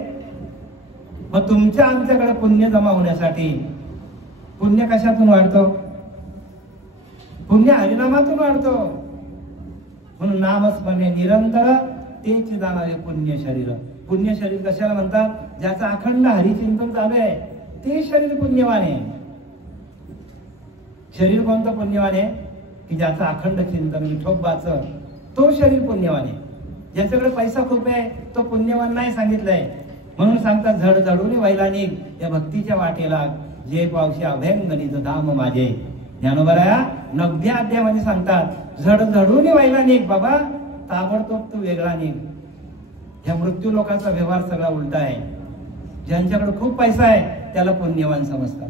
मग तुमच्या आमच्याकडे पुण्य जमा होण्यासाठी पुण्य कशातून वाढतो? पुण्य हरिनामातून वाढतो. म्हणून नामस्मरणे निरंतर तेच जाणारे पुण्य शरीर. पुण्य शरीर कशाला म्हणतात? ज्याचा अखंड हरिचिंतन चालू आहे ते शरीर पुण्यवान आहे. शरीर कोणतं पुण्यवान आहे? की ज्याचं अखंड चिंतन विठोबाचं, तो शरीर पुण्यवान आहे. ज्याच्याकडे पैसा खूप आहे तो पुण्यवान नाही सांगितलंय. म्हणून सांगतात झड झडून वैला निघ त्या भक्तीच्या वाटेला जे पावशी अभ्यंगणीचं धाम माझे. ज्ञानोबा 9व्या अध्यायामध्ये सांगतात झड झडून वैला निघ बाबा, ताबडतोब तू वेगळा निघ. ह्या मृत्यू लोकांचा व्यवहार सगळा उलटा आहे. ज्यांच्याकडे खूप पैसा आहे त्याला पुण्यवान समजतात.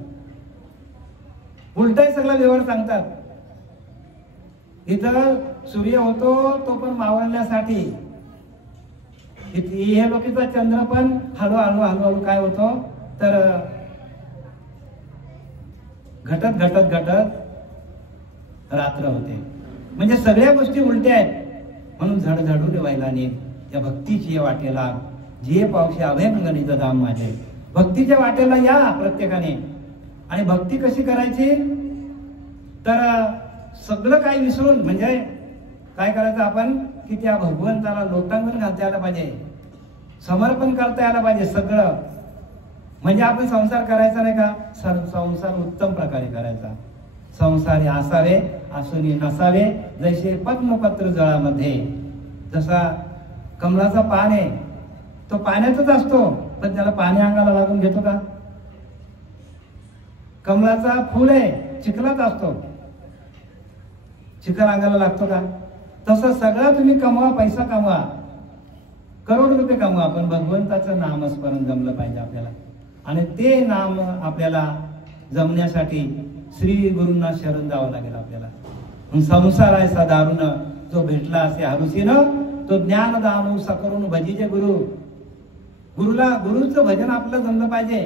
उलटा सगळा व्यवहार सांगतात. इथं सूर्य होतो तो पण मावळण्यासाठी. हे लोकीचा चंद्र पण हळूहळू हळूहळू काय होतो तर घटत घटत घटत रात्र होते. म्हणजे सगळ्या गोष्टी उलट्या आहेत. म्हणून झडझडून व्हायला नाही त्या भक्तीची वाटेला जे पावशी अभयंगणीचं धाम माझे. भक्तीच्या वाटेला या प्रत्येकाने. आणि भक्ती कशी करायची तर सगळं काही विसरून म्हणजे काय करायचं आपण की त्या भगवंताला लोटांगण घालता यायला पाहिजे, समर्पण करता यायला पाहिजे सगळं. म्हणजे आपण संसार करायचा नाही का? संसार उत्तम प्रकारे करायचा. संसारी असावे असून नसावे जैसे पद्मपत्र जळामध्ये. जसा कमळाचा पान आहे तो पाण्यातच असतो पण त्याला पाणी अंगाला लागून घेतो का? कमळाचा फुल आहे चिखलात असतो, चिखल अंगाला लागतो का? तसं सगळं तुम्ही कमवा, पैसा कमवा, करोड रुपये कमवा, पण भगवंताचं नामस्मरण जमलं पाहिजे आपल्याला. आणि ते नाम आपल्याला जमण्यासाठी श्री गुरूंना शरण जावं लागेल आपल्याला. संसार आहे सा दारुण जो भेटला असे हरुसीन तो ज्ञानदानू सकरून भजीचे गुरु. गुरुचं भजन आपलं जमलं पाहिजे.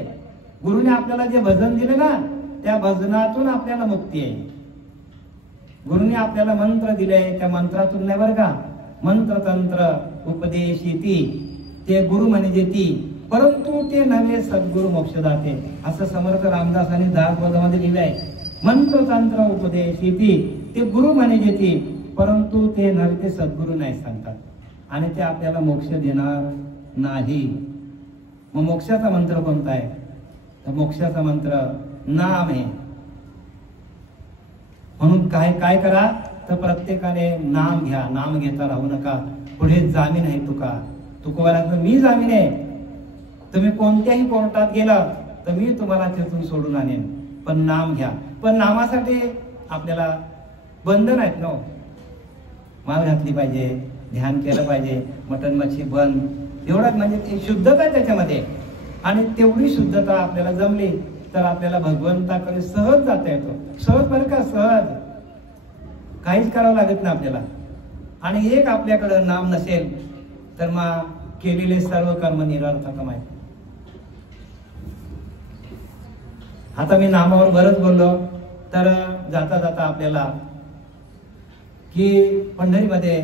गुरुने आपल्याला जे भजन दिले ना त्या भजनातून आपल्याला मुक्ती आहे. गुरुने आपल्याला मंत्र दिले त्या मंत्रातून नाही बरं का. मंत्र तंत्र उपदेशिती ते गुरु म्हणजे ती, परंतु ते नव्हे सद्गुरु मोक्षदाते असं समर्थ रामदासांनी दासबोधामध्ये लिहिलंय. मंत्र तंत्र उपदेशिती ते गुरु म्हणजे ती, परंतु ते नव्हे ते सद्गुरु नाही सांगतात आणि ते आपल्याला मोक्ष देणार नाही. मग मोक्षाचा मंत्र कोणता आहे? तर मोक्षाचा मंत्र नाम आहे. म्हणून काय करा तर प्रत्येकाने नाम घ्या. नाम घेता राहू नका. पुढे जामीन आहे तुकोबाराचं मी जामीन आहे. तुम्ही कोणत्याही कोर्टात गेला तर मी तुम्हाला तिथून सोडून आणेन, पण नाम घ्या. पण नामासाठी आपल्याला बंधन आहेत ना. माळ घातली पाहिजे, ध्यान केलं पाहिजे, मटण मच्छी बंद, एवढाच म्हणजे ती शुद्धता आहे त्याच्यामध्ये. आणि तेवढी शुद्धता आपल्याला जमली तर आपल्याला भगवंताकडे सहज जाता येतो. सहज बरं का, सहज काहीच करावं लागत नाही आपल्याला. आणि एक आपल्याकडं नाम नसेल तर मग केलेले सर्व कर्म निरर्थक आहेत. आता मी नामावर बरंच बोललो, तर जाता जाता आपल्याला की पंढरीमध्ये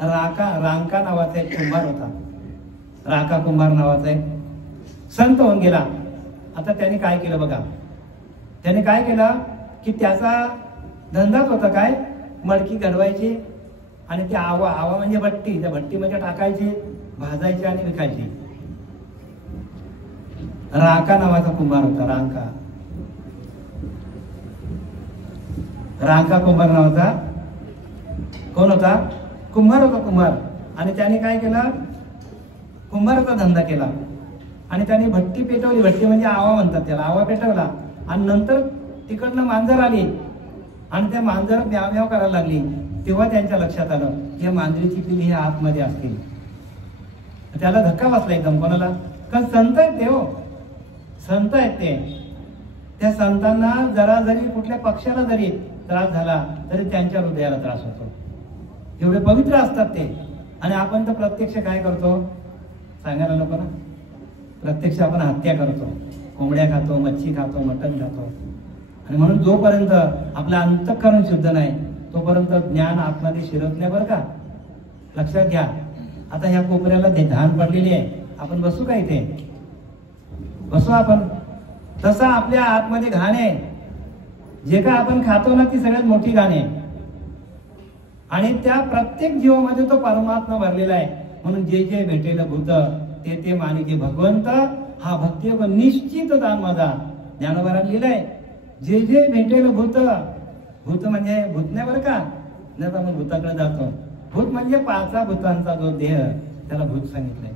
रांका नावाचा एक कुंभार होता. राका कुंभार नावाचा एक संत होऊन गेला. आता त्याने काय केलं बघा. त्याने काय केलं की त्याचा धंदाच होता काय, मडकी घडवायची आणि ते आवा म्हणजे भट्टी, त्या भट्टीमध्ये टाकायची, भाजायची आणि विकायची. राका नावाचा कुंभार होता. रांका कुंभार नावाचा कोण होता? कुंभार होता, कुंभार. आणि त्याने काय केलं, कुंभाराचा धंदा केला आणि त्याने भट्टी पेटवली. भट्टी म्हणजे आवा म्हणतात त्याला. आवा पेटवला आणि नंतर तिकडनं मांजर आली आणि त्या मांजर म्याव म्याव करायला लागली. तेव्हा त्यांच्या लक्षात आलं की मांजरीची पिल्ली हे आतमध्ये असतील. त्याला धक्का बसला एकदम. कोणाला? कारण संत आहेत ते, हो संत आहेत ते. त्या संतांना जरा जरी कुठल्या पक्षाला जरी त्रास झाला तरी त्यांच्या हृदयाला त्रास होतो. एवढे पवित्र असतात ते. आणि आपण तर प्रत्यक्ष काय करतो सांगायला नको ना. प्रत्यक्ष आपण हत्या करतो, कोंबड्या खातो, मच्छी खातो, मटण खातो. आणि म्हणून जोपर्यंत आपलं अंतःकरण शुद्ध नाही तोपर्यंत ज्ञान आतमध्ये शिरत नाही बरं का. लक्षात घ्या. आता ह्या कोपऱ्याला धान पडलेली आहे, आपण बसू का इथे? बसू आपण. तसा आपल्या आतमध्ये घाण आहे. जे काय आपण खातो ना ती सगळ्यात मोठी घाण आहे. आणि त्या प्रत्येक जीवामध्ये तो परमात्मा भरलेला आहे. म्हणून जे जे भेटेल भूत ते मानिके भगवंत हा भक्तियोग निश्चित दान माझा. ज्ञानोबारांनी लिहिलंय जे जे भेटेल भूत. भूत म्हणजे भूत नाही बरं का. नाही तर मग भूताकडे जातो. भूत म्हणजे पाचा भूतांचा जो देह त्याला भूत सांगितलंय.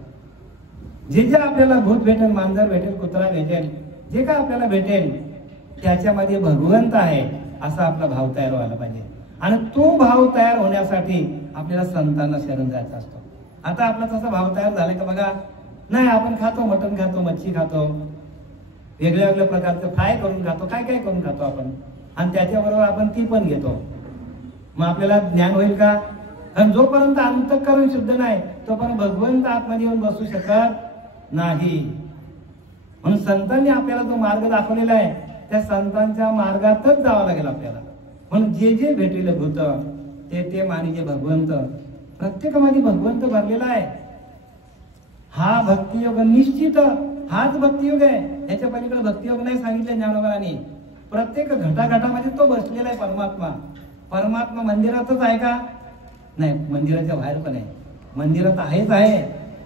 जे जे आपल्याला भूत भेटेल, मांजर भेटेल, कुत्रा भेटेल, जे काय आपल्याला भेटेल त्याच्यामध्ये भगवंत आहे असा आपला भाव तयार व्हायला पाहिजे. आणि तो भाव तयार होण्यासाठी आपल्याला संतांना शरण जायचा असतो. आता आपला तसा भाव तयार झालाय का बघा. नाही, आपण खातो, मटण खातो, मच्छी खातो, वेगळ्या वेगळ्या प्रकारचं फ्राय करून खातो, काय काय करून खातो आपण. आणि त्याच्याबरोबर आपण ती पण घेतो. मग आपल्याला ज्ञान होईल का? कारण जोपर्यंत अंतःकरण शुद्ध नाही तोपर्यंत भगवंत आतमध्ये येऊन बसू शकत नाही. म्हणून संतांनी आपल्याला जो मार्ग दाखवलेला आहे त्या संतांच्या मार्गातच जावं लागेल आपल्याला. म्हणून जे जे भेटेल भूत ते मानिजे भगवंत. प्रत्येकामध्ये भगवंत भरलेला आहे. हा भक्तियोग निश्चित हाच भक्तियोग आहे. याच्या पलीकडे भक्तियोग नाही सांगितले ज्ञानोबारांनी. प्रत्येक घटाघटामध्ये तो बसलेला आहे परमात्मा. परमात्मा मंदिरातच आहे का? नाही, मंदिराच्या बाहेर पण आहे. मंदिरात आहेच आहे,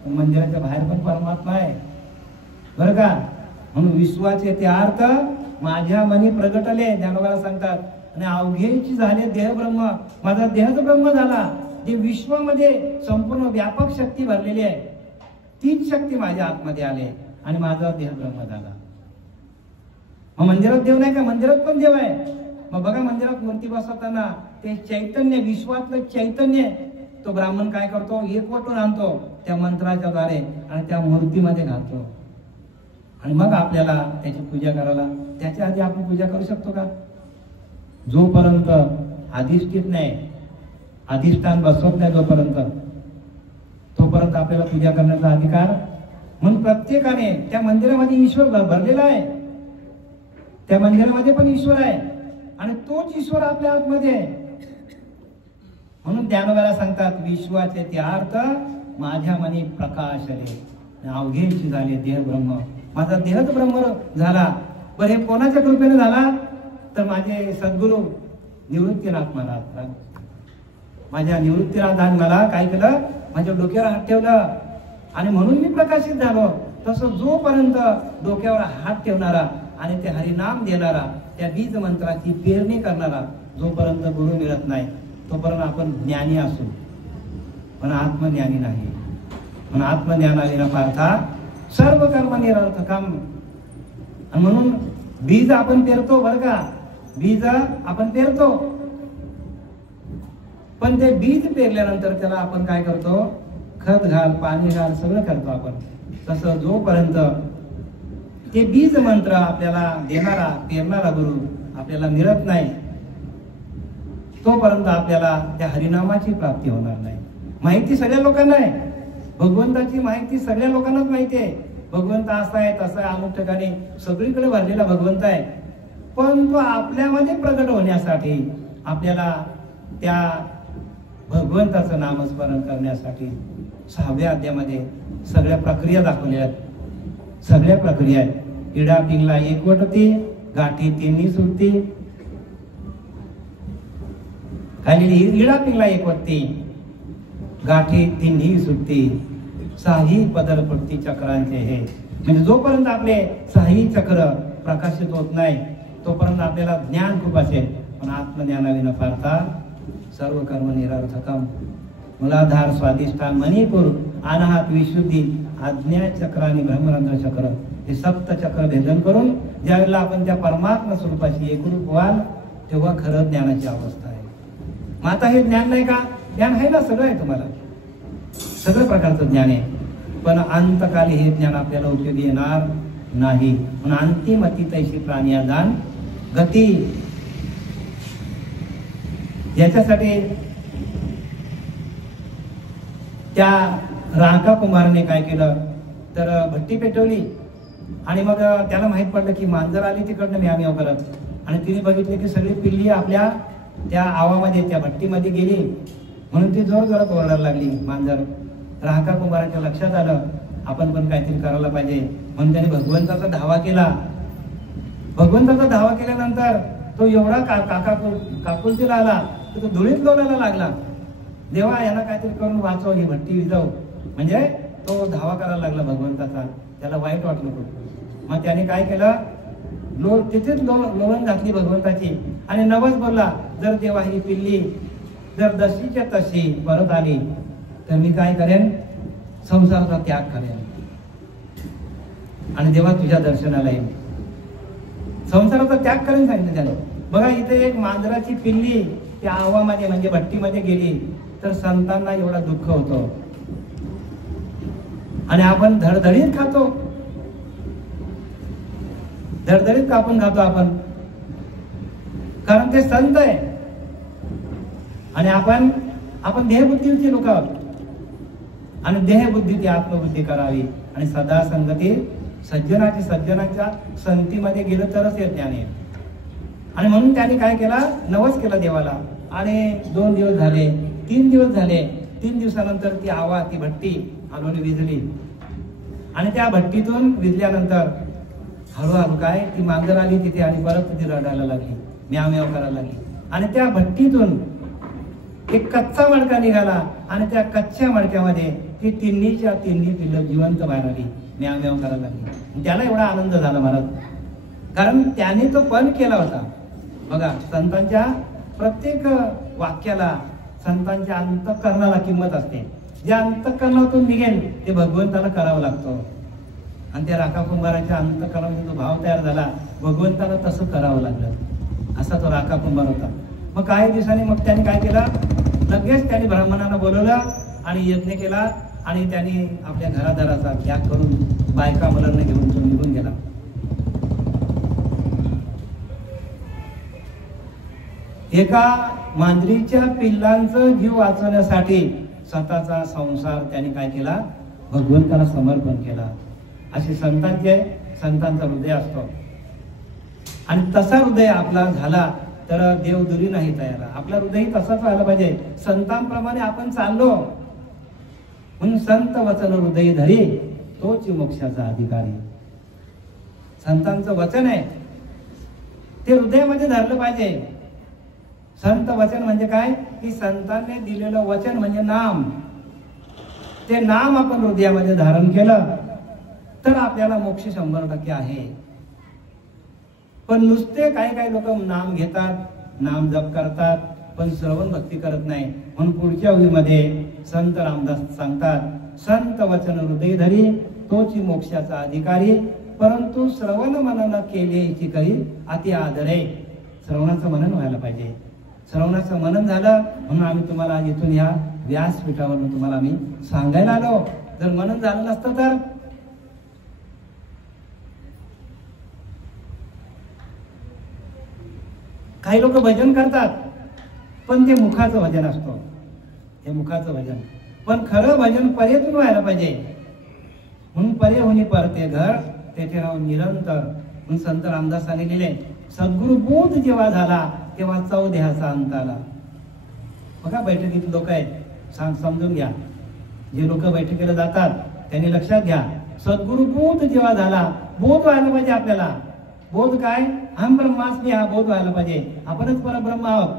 मंदिराच्या बाहेर पण परमात्मा आहे बरं का. म्हणून विश्वाचे ते अर्थ माझ्या मनी प्रगटले ज्ञानोबाला सांगतात. आणि अवघेची झाले देह ब्रह्म. माझा देहच ब्रह्म झाला. जे विश्वामध्ये संपूर्ण व्यापक शक्ती भरलेली आहे तीच शक्ती माझ्या आतमध्ये आली आणि माझा देह ब्रह्म झाला. मग मंदिरात देव नाही का? मंदिरात पण देव आहे. मग बघा मंदिरात मूर्ती बसवताना ते चैतन्य, विश्वातलं चैतन्य तो ब्राह्मण काय करतो? एकवटून आणतो त्या मंत्राच्या द्वारे आणि त्या मूर्तीमध्ये घालतो. आणि मग आपल्याला त्याची पूजा करायला, त्याच्या आधी आपण पूजा करू शकतो का? जोपर्यंत अधिष्ठित नाही अधिष्ठान बसवत नाही तोपर्यंत आपल्याला पूजा करण्याचा अधिकार. म्हणून प्रत्येकाने त्या मंदिरामध्ये ईश्वर भरलेला आहे, त्या मंदिरामध्ये पण ईश्वर आहे आणि तोच ईश्वर आपल्या आतमध्ये आहे. म्हणून ज्ञानोबाला सांगतात विश्वाचे ते अर्थ माझ्या मनी प्रकाश आले, अवघेची झाले देह ब्रह्म. माझा देहच ब्रह्म झाला. बरं हे कोणाच्या कृपेने झाला तर माझे सद्गुरू निवृत्तीनाथ महाराज, माझ्या निवृत्तीनाथाने मला काय केलं, माझ्या डोक्यावर हात ठेवलं आणि म्हणून मी प्रकाशित झालो. तसं जोपर्यंत डोक्यावर हात ठेवणारा आणि ते हरिनाम देणारा, त्या बीज मंत्राची पेरणी करणारा जोपर्यंत गुरु मिळत नाही तोपर्यंत आपण ज्ञानी असू पण आत्मज्ञानी नाही. म्हणून आत्मज्ञानाविना पार्था सर्व कर्म निरर्थकम. म्हणून बीज आपण पेरतो बरं का, बीज आपण पेरतो पण ते बीज पेरल्यानंतर त्याला आपण काय करतो, खत घाल, पाणी घाल, सगळं करतो आपण. तसं जोपर्यंत ते बीज मंत्र आपल्याला देणारा पेरणारा गुरु आपल्याला मिळत नाही तोपर्यंत आपल्याला त्या हरिनामाची प्राप्ती होणार नाही. माहिती सगळ्या लोकांना आहे, भगवंताची माहिती सगळ्या लोकांनाच माहिती आहे. भगवंत असा आहे तसा आहे, अमुक ठिकाणी सगळीकडे भरलेला भगवंत आहे. पण तो आपल्यामध्ये प्रगट होण्यासाठी आपल्याला त्या भगवंताचं नामस्मरण करण्यासाठी 6व्या अध्यायामध्ये सगळ्या प्रक्रिया दाखवल्या आहेत. सगळ्या प्रक्रिया आहेत. इडा पिंगला एकवटती, गाठी तिन्ही सुटती. खाली इडा पिंगला एकवटती, गाठी तिन्ही सुटती, साही पदर पडती चक्रांचे हे. म्हणजे जोपर्यंत आपले साही चक्र प्रकाशित होत नाही तोपर्यंत आपल्याला ज्ञान खूप असेल पण आत्मज्ञानाविना पार्था सर्व कर्म निरर्थकम. मूलाधार स्वाधिष्ठान मणिपूर अनाहत विशुद्धी आज्ञा चक्र आणि ब्रह्मरंध्र चक्र हे सप्त चक्र भेदन करून ज्यावेळेला आपण त्या परमात्मा स्वरूपाशी एकरूप व्हाल तेव्हा खरं ज्ञानाची अवस्था आहे. मग आता हे ज्ञान नाही का, ज्ञान आहे ना, सगळं आहे, तुम्हाला सगळं प्रकारचं ज्ञान आहे पण अंतकाली हे ज्ञान आपल्याला उपयोगी येणार नाही. म्हणून अंतिम अति तैशी प्राणी दान गती. याच्यासाठी त्या रांका कुमारने काय केलं तर भट्टी पेटवली आणि मग त्याला माहित पडलं की मांजर आली तिकडनं म्याव करत आणि तिने बघितले की सगळी पिल्ली आपल्या त्या आवामध्ये त्या भट्टीमध्ये गेली म्हणून ती जोर जोरात ओरडायला लागली मांजर. रांका कुमाराच्या लक्षात आलं आपण पण काहीतरी करायला पाहिजे म्हणून त्याने भगवंताचा धावा केला. भगवंताचा धावा केल्यानंतर तो एवढा काकुलतीला आला तर तो धुळीत लोळायला लागला. देवा यांना काहीतरी करून वाचव, ही भट्टी विजव. म्हणजे तो धावा करायला लागला भगवंताचा. त्याला वाईट वाटलं खूप. मग त्याने काय केलं, तिथेच लोळण घातली भगवंताची आणि नवस बोलला जर देवा ही पिल्ली जर जशीच्या तशी परत आली तर मी काय करेन, संसाराचा त्याग करेन आणि देवा तुझ्या दर्शनाला येईन. संसाराचा त्याग करेन सांगितलं त्याने. बघा इथे एक मांजराची पिल्ली त्या आवामध्ये म्हणजे भट्टीमध्ये गेली तर संतांना एवढा दुःख होतो आणि आपण धडधडीत खातो, धडधडीत कापून खातो आपण कारण ते संत आहे आणि आपण देहबुद्धीचे लोक आहोत आणि देहबुद्धीची आत्मबुद्धी करावी आणि सदा संगती सज्जनाच्या संगतीमध्ये गेलं तरच हे ज्ञान आहे. आणि म्हणून त्याने काय केला, नवस केला देवाला आणि 2 दिवस झाले, 3 दिवस झाले. 3 दिवसानंतर ती आवा ती भट्टी हलवून विजली आणि त्या भट्टीतून विजल्यानंतर हळूहळू काय ती मांजर आली तिथे आणि परत ती रडायला लागली, म्याव म्याव करायला लागली आणि त्या भट्टीतून एक कच्चा मडका निघाला आणि त्या कच्च्या मडक्यामध्ये ती तिन्हीच्या तिन्ही पिल्लं जिवंत बाहेर आली, म्याव म्याव करायला लागली. त्याला एवढा आनंद झाला महाराज कारण त्याने तो पण केला होता. बघा संतांच्या प्रत्येक वाक्याला संतांच्या अंतःकरणाला किंमत असते. जे अंतःकरणातून निघेल ते भगवंताला करावं लागतं आणि त्या राखा कुंभाराच्या अंतःकरणामध्ये जो भाव तयार झाला भगवंताला तसं करावं लागलं. असा तो राखा कुंभार होता. मग काही दिवसांनी मग त्यांनी काय केलं, लगेच त्यांनी ब्राह्मणांना बोलवलं आणि यज्ञ केला आणि त्यांनी आपल्या घरादाराचा त्याग करून बायका मुलांना घेऊन तो निघून गेला. एका मांजरीच्या पिल्लांचं जीव वाचवण्यासाठी स्वतःचा संसार त्याने काय केला, भगवंताला समर्पण केला. असे संतांचा हृदय असतो. आणि तसा हृदय आपला झाला तर देव दुरी नाही तयार. आपला हृदय तसाच व्हायला पाहिजे. संतांप्रमाणे आपण चाललो म्हणून संत वचन हृदय धरी तोच मोक्षाचा अधिकारी. संतांचं वचन आहे ते हृदयामध्ये धरलं पाहिजे. संत वचन म्हणजे काय की संतांनी दिलेलं वचन म्हणजे नाम. ते नाम आपण हृदयामध्ये धारण केलं तर आपल्याला मोक्ष 100% आहे. पण नुसते काही लोक नाम घेतात, नाम जप करतात, पण श्रवण भक्ती करत नाही. म्हणून पुढच्या ओळीमध्ये संत रामदास सांगतात, संत वचन हृदय धरी तोची मोक्षाचा अधिकारी, परंतु श्रवण मनन केले करी अति आदरे. श्रवणाचं मनन व्हायला पाहिजे. श्रवणाचं मनन झालं म्हणून आम्ही तुम्हाला आज इथून या व्यासपीठावरून तुम्हाला आम्ही सांगायला आलो. जर मनन झालं नसतं तर काही लोक भजन करतात पण ते मुखाचं भजन असतं. हे मुखाचं भजन, पण खरं भजन परेतून व्हायला पाहिजे. म्हणून परे होणी परते घर तेथे राहून निरंतर. म्हणून संत रामदासांनी लिहिले, सद्गुरु बोध जेव्हा झाला तेव्हा चौदेहाचा अंत आला. बघा बैठकीत लोक आहेत, समजून घ्या. जे लोक बैठकीला जातात त्यांनी लक्षात घ्या, सद्गुरु बोध जेव्हा झाला, बोध व्हायला पाहिजे आपल्याला. बोध काय, हम ब्रह्मास्मी हा बोध व्हायला पाहिजे. आपणच परब्रह्म आहोत.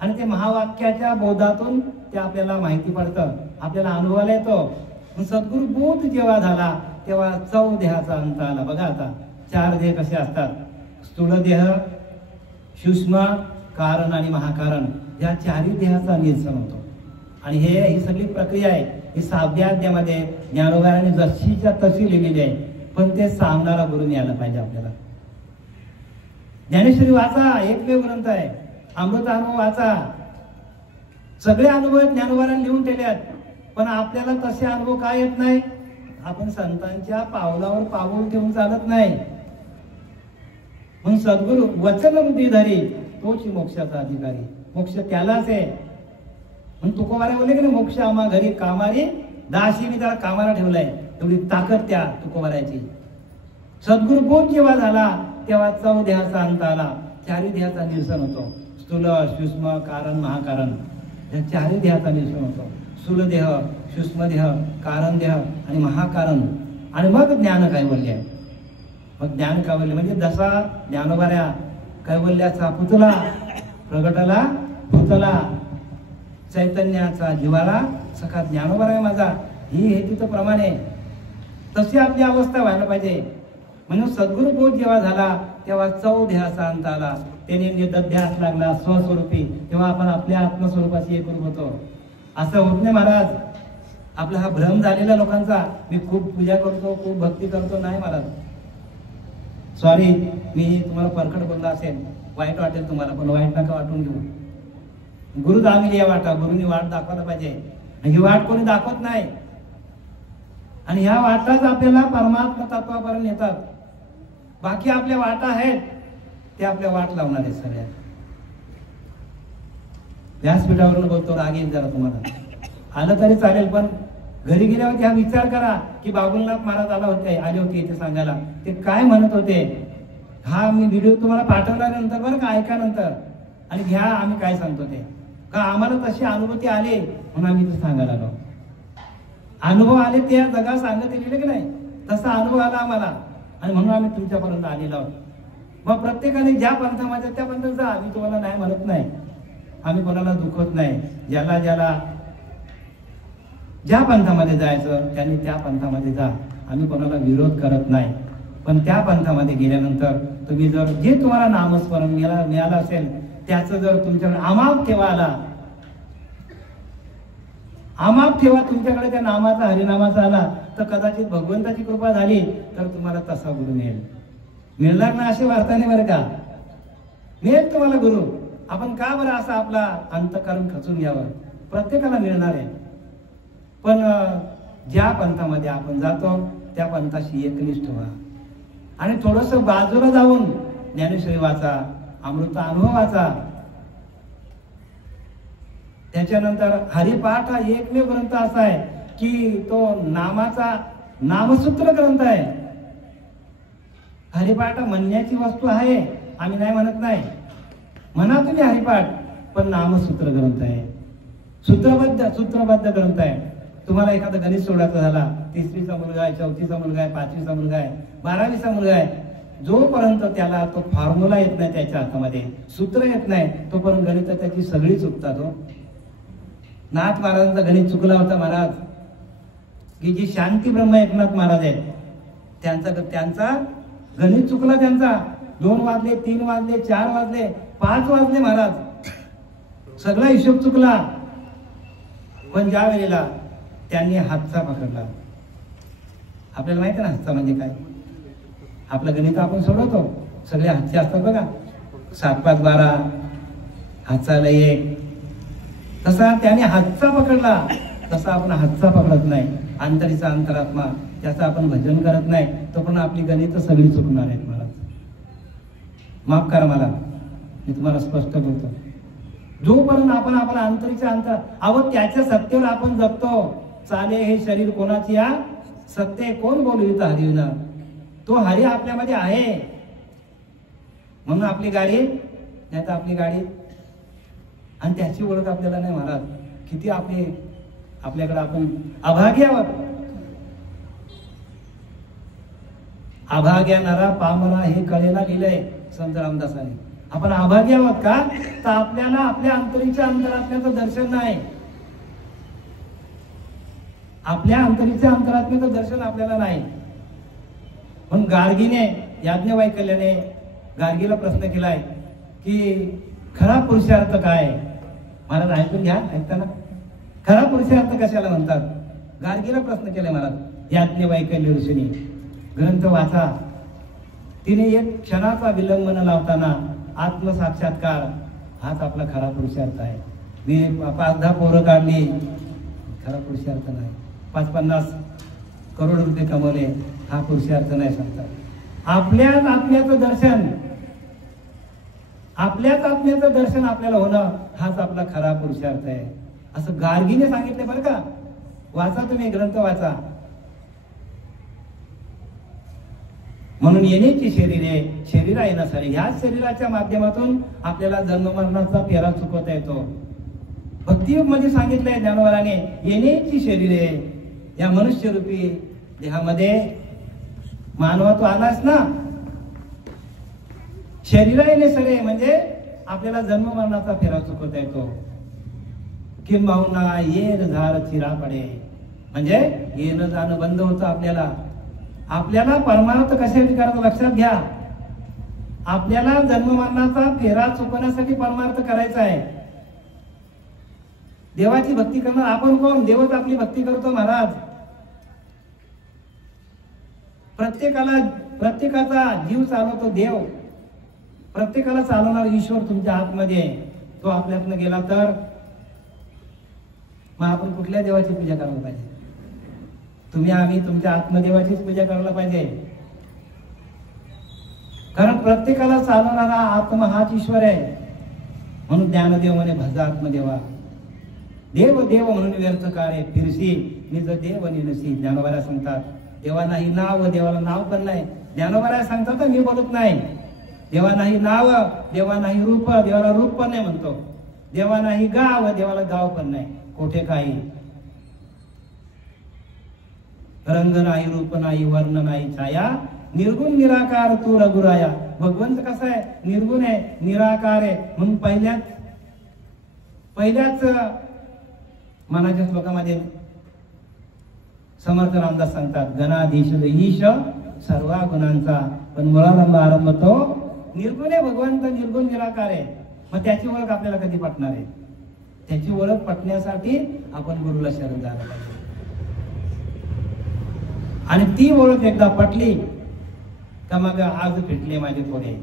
आणि ते महावाक्याच्या बोधातून ते आपल्याला माहिती पडतं, आपल्याला अनुभवाला येतो. सद्गुरु बोध जेव्हा झाला तेव्हा चौदेहाचा अंत आला. बघा आता 4 देह कसे असतात, स्थूल देह, सूक्ष्म, कारण आणि महाकारण. या 4ही देहाचा निरसन होतो. आणि ही सगळी प्रक्रिया आहे ही 6व्या अध्यायामध्ये ज्ञानोबांनी जशीच्या तशी लिहिलेली आहे. पण ते सांगणारा गुरु यायला पाहिजे आपल्याला. ज्ञानेश्वरी वाचा, एकमेव ग्रंथ आहे. अमृत अनुभव वाचा. सगळे अनुभव ज्ञानोबांनी लिहून ठेवले आहेत. पण आपल्याला तसे अनुभव काय येत नाही. आपण संतांच्या पावलावर पाऊल ठेवून चालत नाही. म्हणून सद्गुरु वचन हृदय धरी तोच मोक्षाचा अधिकारी. मोक्ष त्यालाच आहे. म्हणून तुकोबारा बोलले की नाही, मोक्ष आम्हा घरी कामारी दाशी. मी त्याला कामाला ठेवलंय. एवढी ताकद त्या तुकोबाराची. सद्गुरु बोध जेव्हा झाला तेव्हा चौदेहाचा अंत आला. 4ही देहाचा निरसन होतो. स्थूल, सूक्ष्म, कारण, महाकारण. या 4ही देहाचा निरसन होतो. स्थूल देह, सूक्ष्म देह, कारण देह आणि महाकारण. आणि मग ज्ञान कैवल्य आहे. मग ज्ञान कैवल्य म्हणजे जसा ज्ञानोबाऱ्या कैवल्याचा पुतला प्रगटाला पुतला, चैतन्याचा जीवाला सखा ज्ञानोबारा आहे माझा, ही हे तिथं प्रमाणे. तशी आपली अवस्था व्हायला पाहिजे. म्हणून सद्गुरु बोध जेव्हा झाला तेव्हा चौदेहाचा अंत आला. त्याने निध्यास लागला स्वस्वरूपी. तेव्हा आपण आपल्या आत्मस्वरूपाची एकरूप होतो. असं होत नाही महाराज. आपला हा भ्रम झालेला लोकांचा, मी खूप पूजा करतो, खूप भक्ती करतो. नाही महाराज, सॉरी, मी तुम्हाला परखड बोलला असेल, वाईट वाटेल तुम्हाला, पण वाईट नका वाटून घेऊ. गुरु दामिली या वाटा, गुरुनी वाट दाखवायला पाहिजे. ही वाट कोणी दाखवत नाही. आणि ह्या वाटाच आपल्याला परमात्मा तत्वापर्यंत येतात. बाकी आपल्या वाटा आहेत ते आपल्या वाट लावणार आहेत सगळ्या. व्यासपीठावरून बोलतो, राग येईल जरा तुम्हाला. आलं तरी चालेल, पण घरी गेल्यावर हा विचार करा की बाबुलनाथ महाराज आले होते इथे सांगायला. ते काय म्हणत होते. हा मी व्हिडिओ तुम्हाला पाठवल्यानंतर बरं का, ऐका नंतर, आणि घ्या आम्ही काय सांगतो ते. का आम्हाला तशी अनुभूती आली म्हणून आम्ही ते सांगायला आलो. अनुभव आले ते जगा सांगत येईल की नाही, तसा अनुभव आला आम्हाला. आणि म्हणून आम्ही तुमच्यापर्यंत आलेलो आहोत. मग प्रत्येकाने ज्या पंथामध्ये त्या पंथात जा. आम्ही तुम्हाला नाही म्हणत नाही. आम्ही कोणाला दुखवत नाही. ज्याला ज्या पंथामध्ये जायचं त्यांनी त्या पंथामध्ये जा. आम्ही कोणाला विरोध करत नाही. पण त्या पंथामध्ये गेल्यानंतर तुम्ही जर जे तुम्हाला नामस्मरण मिळालं असेल त्याचं जर तुमच्याकडे अमाप ठेवा आला, अमाप ठेवा तुमच्याकडे त्या नामाचा, हरिनामाचा आला, तर कदाचित भगवंताची कृपा झाली तर तुम्हाला तसा गुरु मिळेल. मिळणार ना असे वार्ताने बरं का, मिळेल तुम्हाला गुरु. आपण का बरं असं आपला अंतःकरण खचून घ्यावं. प्रत्येकाला मिळणार आहे. पण ज्या पंथामध्ये आपण जातो त्या पंथाशी एकनिष्ठ व्हा. आणि थोडस बाजूला जाऊन ज्ञानेश्वरी वाचा, अमृत अनुभव वाचा. त्याच्यानंतर हरिपाठ हा एकमेव ग्रंथ असा आहे की तो नामाचा नामसूत्र ग्रंथ आहे. हरिपाठ म्हणण्याची वस्तू आहे, आम्ही नाही म्हणत नाही, म्हणा तुम्ही हरिपाठ, पण नामसूत्र ग्रंथ आहे, सूत्रबद्ध ग्रंथ आहे. तुम्हाला एखादा गणित सोडायचा झाला, 3वीचा मुलगा आहे, 4थीचा मुलगा आहे, 5वीचा मुलगा आहे, 12वीचा मुलगा आहे, जोपर्यंत त्याला तो फॉर्म्युला येत नाही, त्याच्या हातामध्ये सूत्र येत नाही, तोपर्यंत गणित त्याची सगळी चुकतात. हो, नाथ महाराजांचा गणित चुकला होता महाराज, की जी शांती ब्रह्म एकनाथ महाराज आहेत त्यांचा गणित चुकला. त्यांचा 2 वाजले, 3 वाजले, 4 वाजले, 5 वाजले महाराज, सगळा हिशोब चुकला. पण ज्या वेळेला त्यांनी हातचा पकडला, आपल्याला माहिती ना हातचा म्हणजे काय, आपलं गणित आपण सोडवतो, सगळे हातचे असतात बघा, 7 5 12, हातचा 1, तसा त्याने हातचा पकडला. तसा आपण हातचा पकडत नाही, अंतरीचा अंतरात्मा, त्याचं आपण भजन करत नाही, तो पण आपली गणित सगळी चुकणार आहेत महाराज. माफ करा मला, मी तुम्हाला स्पष्ट बोलतो. जोपर्यंत आपण आपला अंतरीचा अंतर त्याच्या सत्तेवर आपण जगतो. चाले हे शरीर कोणाची, या सत्य कोण बोलवित हरिना, तो हरी आपल्यामध्ये आहे. म्हणून आपली गाडी नाही तर आपली गाडी, आणि त्याची ओळख आपल्याला नाही महाराज. किती आपल्याकडे आपण अभागी आहोत. अभाग्या नरा पामरा हे कळेला लिहिलंय संत रामदासाने. आपण अभागी आहोत का, तर आपल्याला आपल्या अंतरीच्या अंतरात्म्याचं दर्शन नाही. आपल्या अंतरीच्या अंतरात्म्याचं दर्शन आपल्याला नाही. पण गार्गीने, याज्ञवल्क्याने गार्गीला प्रश्न केलाय की खरा पुरुषार्थ काय. महाराज ऐकून घ्या, ऐकताना खरा पुरुषार्थ कशाला म्हणतात. गार्गीला प्रश्न केलाय महाराज याज्ञवल्क्य ऋषीने. ग्रंथ वाचा. तिने एक क्षणाचा विलंब न लावताना आत्मसाक्षात्कार हाच आपला खरा पुरुषार्थ आहे. मी 5-10 पोरं काढली, खरा पुरुषार्थ नाही. 50-50 करोड रुपये कमवले, हा पुरुषार्थ नाही सांगतात. आपल्याच आत्म्याचं दर्शन आपल्याला होणं हाच आपला खरा पुरुषार्थ आहे, असं गार्गीने सांगितले बरं का. वाचा तुम्ही, ग्रंथ वाचा. म्हणून येण्याची शरीर आहे ना सारी, ह्याच शरीराच्या माध्यमातून आपल्याला जन्ममरणाचा फेरा चुकवता येतो. भक्तियोग मध्ये सांगितलंय ज्ञानोबाने, येण्याची शरीरे, या मनुष्यरूपी देहामध्ये मानवा तू आलास ना, शरीर येणे सरे म्हणजे आपल्याला जन्ममरणाचा फेरा चुकवता येतो. किंबहुना येर झार चिरा पडे, म्हणजे येणं जाणं बंद होतं. आपल्याला परमार्थ कशासाठी करायचं लक्षात घ्या. आपल्याला जन्ममरणाचा फेरा चुकवण्यासाठी परमार्थ करायचा आहे. देवाची भक्ती करणार आपण कोण, देवच आपली भक्ती करतो महाराज. प्रत्येकाचा जीव चालवतो देव, प्रत्येकाला चालवणार ईश्वर तुमच्या आतमध्ये. तो आपल्यातनं गेला तर मग आपण कुठल्या देवाची पूजा करायला पाहिजे. तुम्ही आम्ही तुमच्या आत्मदेवाचीच पूजा करायला पाहिजे. कारण प्रत्येकाला चालवणारा आत्मा हाच ईश्वर आहे. म्हणून ज्ञानदेव म्हणे भज आत्मदेवा, देव देव म्हणून व्यर्थ कार्य फिरसी निज देव निनसी. ज्ञानोबाला सांगतात देवा नाही नाव, देवाला नाव पण नाही. ज्ञानोबाला सांगतात मी बोलत नाही. देवा नाही नाव, देवा नाही रूप, देवाला रूप पण नाही म्हणतो. देवा नाही गाव, देवाला गाव पण नाही. कोठे काही रंग नाही, रूप नाही, वर्ण नाही, छाया, निर्गुण निराकार तू रघुराया. भगवंत कसा आहे, निर्गुण आहे, निराकार आहे. म्हणून पहिल्याच मनाच्या श्लोकामध्ये समर्थ रामदास सांगतात गणाधीश ईश सर्व गुणांचा. पण मुळाला आरंभ तो निर्गुण आहे. भगवंत निर्गुण निराकार आहे. मग त्याची ओळख आपल्याला कधी पटणार आहे. त्याची ओळख पटण्यासाठी आपण गुरुला शरण जायला पाहिजे. आणि ती ओळख एकदा पटली का मग आज फिटले माझे कोडे,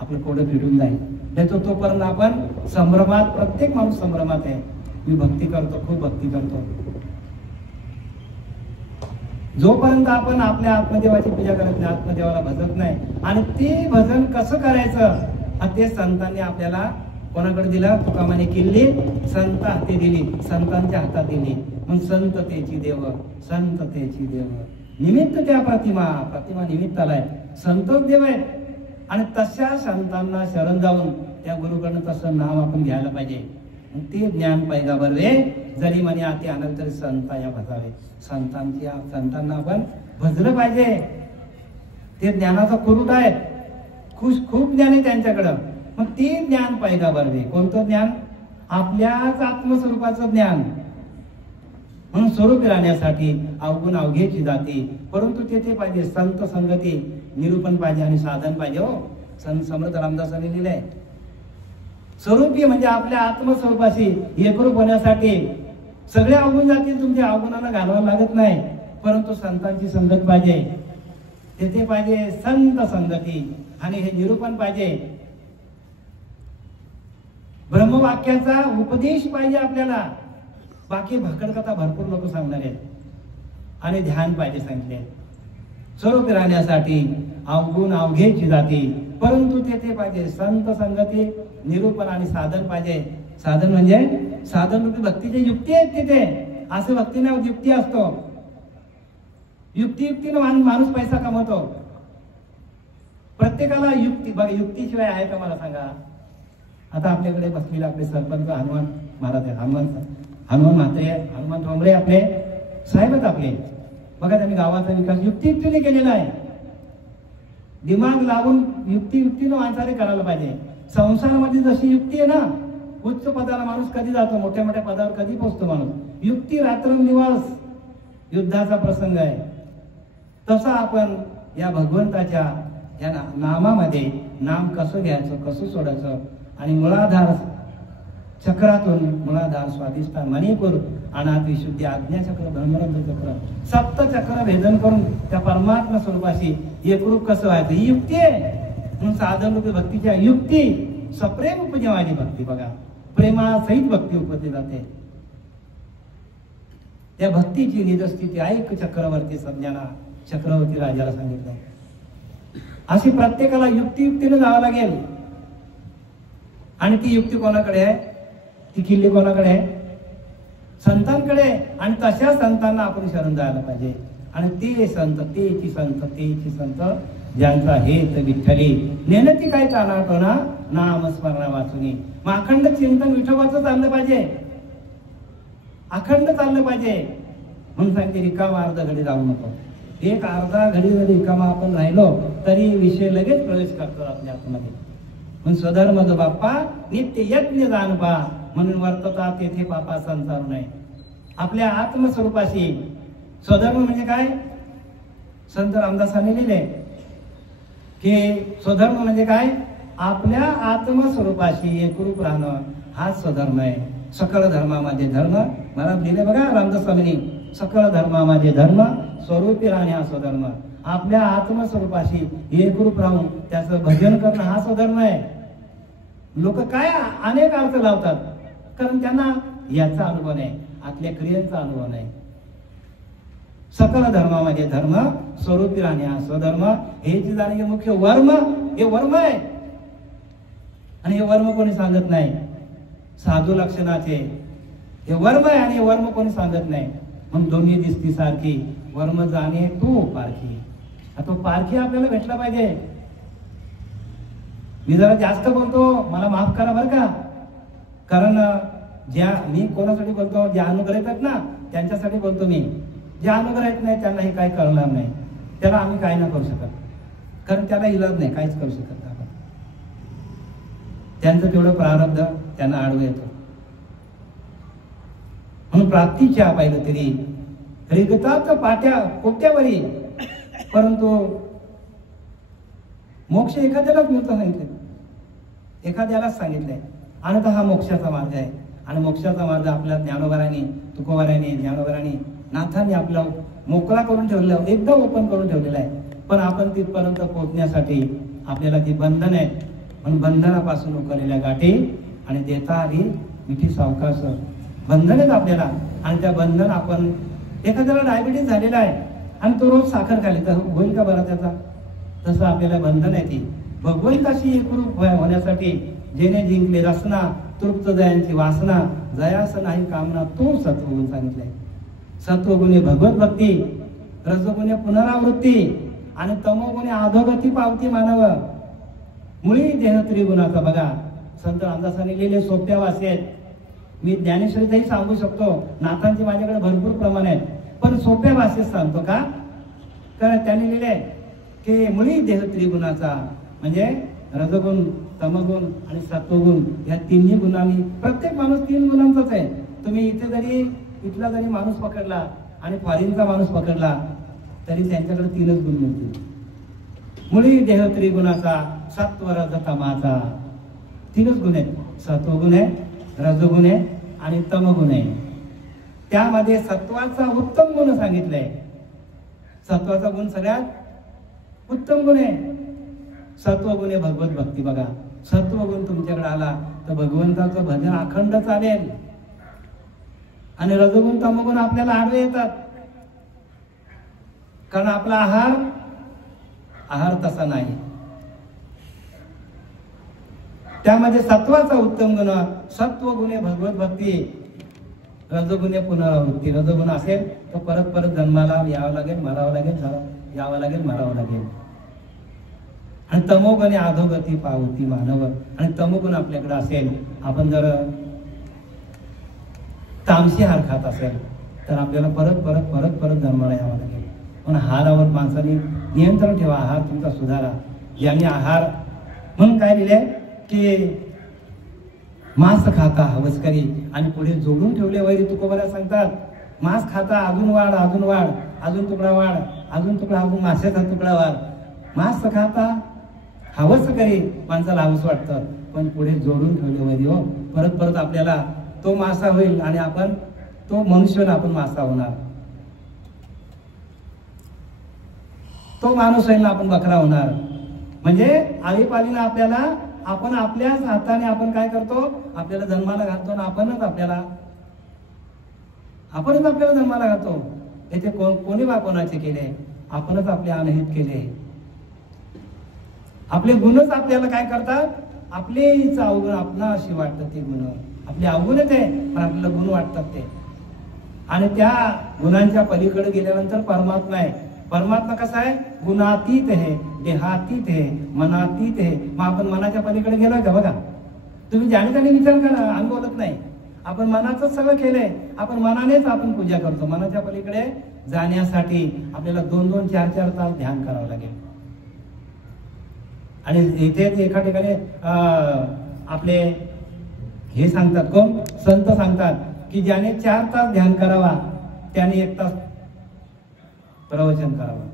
आपलं कोडं फिटून जाईल. नाही तो तोपर्यंत आपण संभ्रमात, प्रत्येक माणूस संभ्रमात आहे. मी भक्ती करतो, खूप भक्ती करतो. जोपर्यंत आपण आपल्या आत्मदेवाची पूजा करत नाही, आत्मदेवाला भजत नाही, आणि ते भजन कसं करायचं ते संतांनी आपल्याला कोणाकडे दिला? तुका म्हणे किल्ली संत हाती दिली, संतांच्या हातात दिली. मग संततेची देव, संततेची देव निमित्त त्या प्रतिमा निमित्त आलाय, संतच देव आहे. आणि तशा संतांना शरण जाऊन त्या गुरुकडनं तसं नाव आपण घ्यायला पाहिजे. ते ज्ञान पैगावर रे जरी म्हणे आती आणल तरी संताया भजावे. संतांना आपण भजलं पाहिजे. ते ज्ञानाचा कुरूट आहे, खूप ज्ञान आहे त्यांच्याकडं. मग ते ज्ञान पैगावर रे. कोणतं ज्ञान? आपल्याच आत्मस्वरूपाचं ज्ञान. म्हणून स्वरूप राहण्यासाठी अवगुण अवघेची जाती, परंतु तेथे पाहिजे संत संगती, निरूपण पाहिजे आणि साधन पाहिजे. हो, संत समर्थ रामदासांनी लिहिलंय, स्वरूपी म्हणजे आपल्या आत्मस्वरूपाशी एकरूप होण्यासाठी सगळे अवगुण जातील, तुमच्या अवगुणाला घालवावं लागत नाही, परंतु संतांची संगत पाहिजे. तेथे पाहिजे संत संगती आणि हे निरूपण पाहिजे. ब्रह्मवाक्याचा उपदेश पाहिजे आपल्याला. बाकी भाकडकथा भरपूर लोक सांगणार आहेत. आणि ध्यान पाहिजे सांगितले. स्वरूप राहण्यासाठी अवगुण अवघेची जाती, परंतु तेथे पाहिजे संत संगती, निरूपण आणि साधन पाहिजे. साधन म्हणजे साधन रूपी भक्तीची युक्ती आहेत तिथे. असं भक्ती नाही, युक्ती असतो. युक्तीनं माणूस पैसा कमवतो. प्रत्येकाला युक्ती बघा, युक्तीशिवाय आहे का मला सांगा? आता आपल्याकडे बसलेले आपले सरपंच हनुमान महाराज आहेत, हनुमान म्हात्रे, हनुमान ठोंबरे आपले साहेब आहेत आपले. बघा त्यांनी गावाचा विकास युक्तीने केलेला आहे. दिमाग लावून युक्तीनं माणसाने करायला पाहिजे. संसारामध्ये जशी युक्ती आहे ना, उच्च पदाला माणूस कधी जातो, मोठ्या मोठ्या पदावर कधी पोहोचतो माणूस. युक्ती रात्रंदिवस युद्धाचा प्रसंग आहे. तसा आपण या भगवंताच्या या नामामध्ये नाम कसं घ्यायचं, कसं सोडायचं आणि मुळाधार चक्रातून मुळाधार स्वाधिष्ठान मणिपूर अनाथ विशुद्धी आज्ञाचक्र ब्रह्मरंध्र चक्र सप्त चक्र भेदन करून त्या परमात्मा स्वरूपाशी एकरूप कसं व्हायचं ही युक्ती आहे. म्हणून साधन रूपी भक्तीच्या युक्ती सप्रेम उपजे माझी भक्ती. बघा, प्रेमासहित भक्ती उपजली जाते. त्या भक्तीची निजस्थिती ऐक चक्रवर्ती संज्ञाना, चक्रवर्ती राजाला सांगितलं. अशी प्रत्येकाला युक्तीनं जावं लागेल. आणि ती युक्ती कोणाकडे आहे? ती किल्ली कोणाकडे आहे? संतांकडे. आणि तशा संतांना आपण शरण जायला पाहिजे. आणि ते संत तेची संत ज्यांचा हेत विठ्ठली नेनती काय चालतो ना नामस्मरणा वाचुनी. मग अखंड चिंतन विठोबाचं चाललं पाहिजे, अखंड चाललं पाहिजे. म्हणून सांगते रिकामा अर्धा घडी जाऊ नको. एक अर्धा घडी जरी रिकामा आपण राहिलो तरी विषय लगेच प्रवेश करतो आपल्या आतमध्ये. म्हणून स्वधर्म जो बाप्पा नित्य यज्ञ जाण पा, म्हणून वर्तता तेथे पापा संसारू नये. आपल्या आत्मस्वरूपाशी स्वधर्म म्हणजे काय? संत रामदासांनी लिहिले की स्वधर्म म्हणजे काय? आपल्या आत्मस्वरूपाशी एकरूप राहणं हा स्वधर्म आहे. सकळ धर्मामध्ये धर्म मला लिहिले बघा रामदास स्वामींनी. सकळ धर्मामध्ये धर्म, स्वरूपी राहणे हा स्वधर्म. आपल्या आत्मस्वरूपाशी एकरूप राहून त्याचं भजन करणं हा स्वधर्म आहे. लोक काय अनेक अर्थ लावतात, कारण त्यांना याचा अनुभव नाही, आपल्या क्रियांचा अनुभव नाही. सकल धर्मामध्ये धर्म, स्वरूपी राहणे हा स्वधर्म. हे जे जाणे मुख्य वर्म, हे वर्म आहे. आणि हे वर्म कोणी सांगत नाही. साधू लक्षणाचे हे वर्म आहे आणि हे वर्म कोणी सांगत नाही. म्हणून दोन्ही दिसती सारखी, वर्म जाणे तू पारखी. तो पारखी आपल्याला भेटला पाहिजे. मी जरा जास्त बोलतो, मला माफ करा बरं का. कारण ज्या मी कोणासाठी बोलतो, ज्या अनुग्रहित आहेत ना त्यांच्यासाठी बोलतो मी. ज्या अनुग्रहित नाही त्यांना हे काही कळणार नाही. त्याला आम्ही काय नाही करू शकत, कारण त्याला इलाज नाही, काहीच करू शकत आपण. त्यांचं तेवढं प्रारब्ध त्यांना आडवं येतं. म्हणून प्राप्तीच्या पाहिलं तरी रिगतात पाट्या कोट्यावरी, परंतु मोक्ष एखाद्यालाच मिळतो सांगितले, एखाद्यालाच सांगितलंय. आणि हा मोक्षाचा मार्ग आहे. आणि मोक्षाचा मार्ग आपल्या ज्ञानोबरांनी, तुकोबरांनी, ज्ञानोबरांनी, नाथांनी आपला मोकळा करून ठेवलेला, एकदम ओपन करून ठेवलेला आहे. पण आपण तिथपर्यंत पोहोचण्यासाठी आपल्याला ती बंधन आहे. म्हणून बंधनापासून उकळलेल्या गाठी आणि देता आली मिठी सावकाश बंधन आहेत आपल्याला. आणि त्या बंधन आपण एखाद्याला डायबिटीस झालेला आहे आणि तो रोज साखर खाली तर होईल का बरं त्याचा? तसं आपल्याला बंधन आहे ती भगवंताशी एकरूप होण्यासाठी जेणे जिंकले रसना तृप्त जयांची वासना जयास नाही कामना तो सत्वगुण सांगितलंय. सत्वगुणे भगवत भक्ती, रजगुणे पुनरावृत्ती आणि तमोगुणे अधोगती पावती मानव. मुळी देह त्रिगुणाचा बघा संत रामदासांनी लिहिले सोप्या भाषेत. मी ज्ञानेश्वरीतही सांगू शकतो, नाथांचे माझ्याकडे भरपूर प्रमाण आहेत, पण सोप्या भाषेत सांगतो का, कारण त्यांनी लिहिले की मुळी देह त्रिगुणाचा म्हणजे रजगुण, तमगुण आणि सत्वगुण या तिन्ही गुणांनी प्रत्येक माणूस 3 गुणांचाच आहे. तुम्ही इथला जरी माणूस पकडला आणि फॉरिनचा माणूस पकडला तरी त्यांच्याकडे 3च गुण मिळतील. मुळी देह त्रिगुणाचा सत्व रज तमाचा 3च गुण आहेत. सत्वगुण आहे, रजगुण आहे आणि तमगुण आहे. त्यामध्ये सत्वाचा उत्तम गुण सांगितलाय. सत्वाचा गुण सगळ्यात उत्तम गुण आहे. सत्वगुण आहे भगवत भक्ती. बघा सत्वगुण तुमच्याकडे आला तर भगवंताचं भजन अखंड चालेल. आणि रजगुण तमगुण आपल्याला आडवे येतात, कारण आपला आहार तसा नाही. त्यामध्ये सत्वाचा उत्तम गुण सत्वगुणे भगवत भक्ती, रजगुणे पुनरावृत्ती. रजगुण असेल तर परत परत जन्माला यावं लागेल, मरावं लागेल, यावं लागेल, मरावं लागेल. आणि तमोगुणे अधोगती पावती मानव. आणि तमोगुण आपल्याकडे असेल, आपण जर तामसी आहार खात असेल तर आपल्याला परत परत परत परत जन्माला यावं लागेल. पण आहारावर माणसाने नियंत्रण ठेवा, आहार तुमचा सुधारा. ज्यांनी आहार म्हणून काय लिहिले की मांस खाता हवसकरी, आणि पुढे जोडून ठेवले वैरी तुकोबऱ्या सांगतात, मांस खाता अजून वाढ, अजून वाढ, अजून तुकडा वाढ, अजून तुकडा, अजून माशाचा तुकडा वाढ. मांस खाता हवस करी, माणसाला हवस वाटतं, पण पुढे जोडून ठेवले वैरी हो. परत परत आपल्याला तो मासा होईल आणि आपण तो मनुष्य, आपण मासा होणार. तो माणूस होईल, आपण बकरा होणार. म्हणजे आळीपाळीनं आपल्याला, आपण आपल्याच हाताने आपण काय करतो, आपल्याला जन्माला घालतो ना आपणच आपल्याला जन्माला घालतो. याचे कोणी बा कोणाचे केले, आपणच आपले अनहित केले. आपले गुणच आपल्याला काय करतात, आपलेच अवगुण आपणा अशी वाटतं. ते गुण आपले अवगुणच आहे, पण आपल्याला गुण वाटतात ते. आणि त्या गुणांच्या पलीकडे गेल्यानंतर परमात्मा आहे. परमात्मा कसा आहे, गुणातीत आहे, देहातीत आहे, मनातीत आहे. मग आपण मनाच्या पलीकडे गेलोय का बघा. तुम्ही ज्याने विचार करा, आम्ही बोलत नाही. आपण मनाचंच सगळं केलंय. आपण मनानेच आपण पूजा करतो. मनाच्या पलीकडे जाण्यासाठी आपल्याला 2-2, 4-4 तास ध्यान करावं लागेल. आणि इथे एका ठिकाणी आपले हे सांगतात, कोण संत सांगतात की ज्याने 4 तास ध्यान करावा त्याने 1 तास प्रवचन करावं.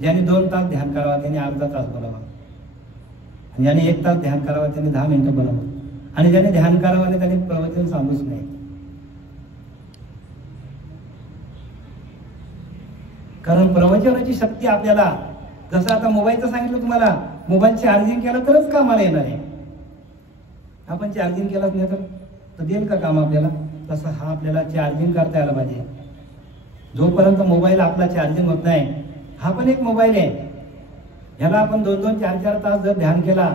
ज्याने 2 तास ध्यान करावा त्याने अर्धा तास बोलावा. ज्याने 1 तास ध्यान करावा त्याने 10 मिनिटं बोलावं. आणि ज्याने ध्यान करावं त्याने प्रवचन सांगूच नाही. कारण प्रवचनाची शक्ती आपल्याला, जसं आता मोबाईलचं सांगितलं तुम्हाला, मोबाईल चार्जिंग केला तरच कामाला येणार आहे. आपण चार्जिंग केलाच नाही तर देईल का काम आपल्याला. तसं हा आपल्याला चार्जिंग करता यायला पाहिजे. जोपर्यंत मोबाईल आपला चार्जिंग होत नाही, हा पण एक मोबाईल आहे. ह्याला आपण 2-2, 4-4 तास जर ध्यान केला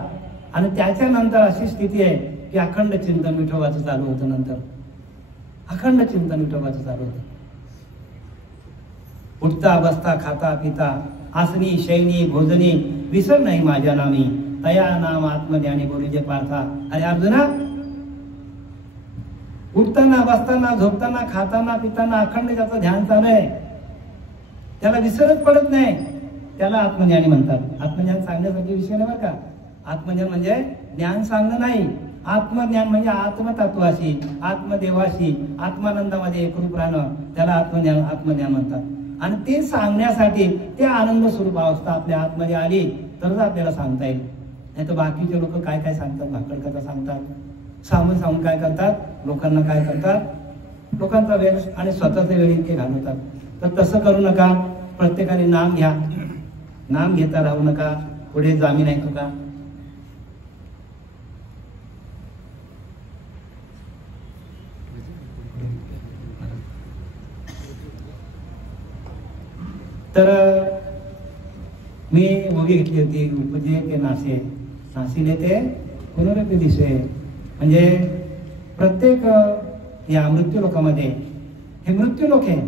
आणि त्याच्यानंतर अशी स्थिती आहे की अखंड चिंतन विठोबाचं चालू होतं. नंतर अखंड चिंतन विठोबाचं चालू होतं. उठता बसता खाता पिता आसनी शयनी भोजनी विसर नाही माझ्या नामी, तया नाम आत्मज्ञानी बोलीजे पार्था. अरे अर्जुना, उठताना बसताना झोपताना खाताना पिताना अखंड त्याचं ध्यान चालू आहे. त्याला विसरच पडत नाही. त्याला आत्मज्ञानी म्हणतात. आत्मज्ञान सांगण्यासाठी विषय नाही बरं का. आत्मज्ञान म्हणजे ज्ञान सांगणं नाही. आत्मज्ञान म्हणजे आत्मतत्वाशी, आत्मदेवाशी, आत्मानंदामध्ये एकरूप राहणं, त्याला आत्मज्ञान म्हणतात. आणि ते सांगण्यासाठी ते आनंद स्वरूप अवस्था आपल्या आतमध्ये आली तरच आपल्याला सांगता येईल. नाही तर बाकीचे लोक काय काय सांगतात, भाकड कथा सांगतात, सांगून काय करतात, लोकांना काय करतात, लोकांचा वेळ आणि स्वतःचा वेळ इतके घालवतात. तर तसं करू नका. प्रत्येकाने नाम घ्या, नाम घेता राहू नका. पुढे जामीन आहे तुका. तर मी उभी घेतली होती उपजे ते नाशे नासिले ते पुनरपि दिसे. म्हणजे प्रत्येक या मृत्यू लोकामध्ये, हे मृत्यू लोक आहे,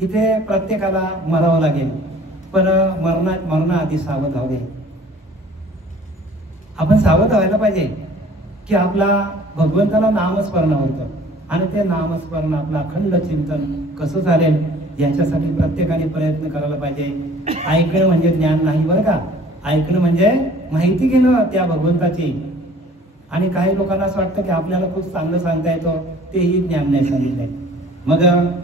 इथे प्रत्येकाला मरावं लागेल, पण मरणाआधी सावध व्हावे. आपण सावध व्हायला पाहिजे की आपला भगवंताला नामस्मरण होतं आणि ते नामस्मरण आपलं अखंड चिंतन कसं चालेल याच्यासाठी प्रत्येकाने प्रयत्न करायला पाहिजे. ऐकणं म्हणजे ज्ञान नाही बरं का, ऐकणं म्हणजे माहिती घेणं त्या भगवंताची. आणि काही लोकांना असं वाटतं की आपल्याला खूप चांगलं सांगता येतं, तेही ज्ञान नाही सांगितलंय. मग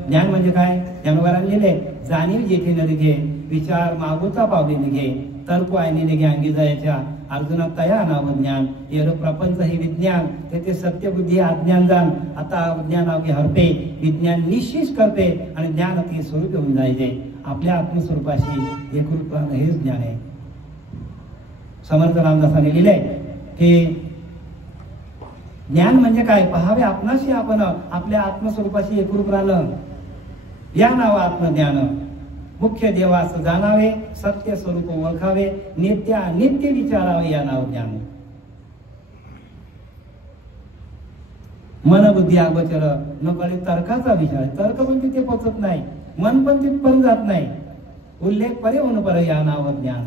ज्ञान म्हणजे काय? ज्ञानोबारांनी लिहिले, जाणीव जेथे न निघे, विचार मागोचा पावले निघे, तर्क आयने निघे अंगी जायच्या, अर्जुना तया नाव ज्ञान, येर प्रपंच हे विज्ञान, तेथे सत्यबुद्धी अज्ञान जाण, आता अज्ञान अवघे हरपे, विज्ञान निश्चित करते आणि ज्ञान अति स्वरूप येऊन जायचे. आपल्या आत्मस्वरूपाशी एकरूप हेच ज्ञान आहे. समर्थ रामदासांनी लिहिलंय की ज्ञान म्हणजे काय? पहावे आपणाशी आपण, आपल्या आत्मस्वरूपाशी एकरूप राहणं, या नाव आत्मज्ञान. मुख्य देवास जाणावे, सत्य स्वरूप ओळखावे, नित्य विचारावे, या नाव ज्ञान. मन बुद्धी अगोचर न कळे तर्काचा विचार, तर्क पण तिथे पोचत नाही, मन पण तिथपर्यंत जात नाही. उल्लेख परे होऊन पर, या नाव ज्ञान.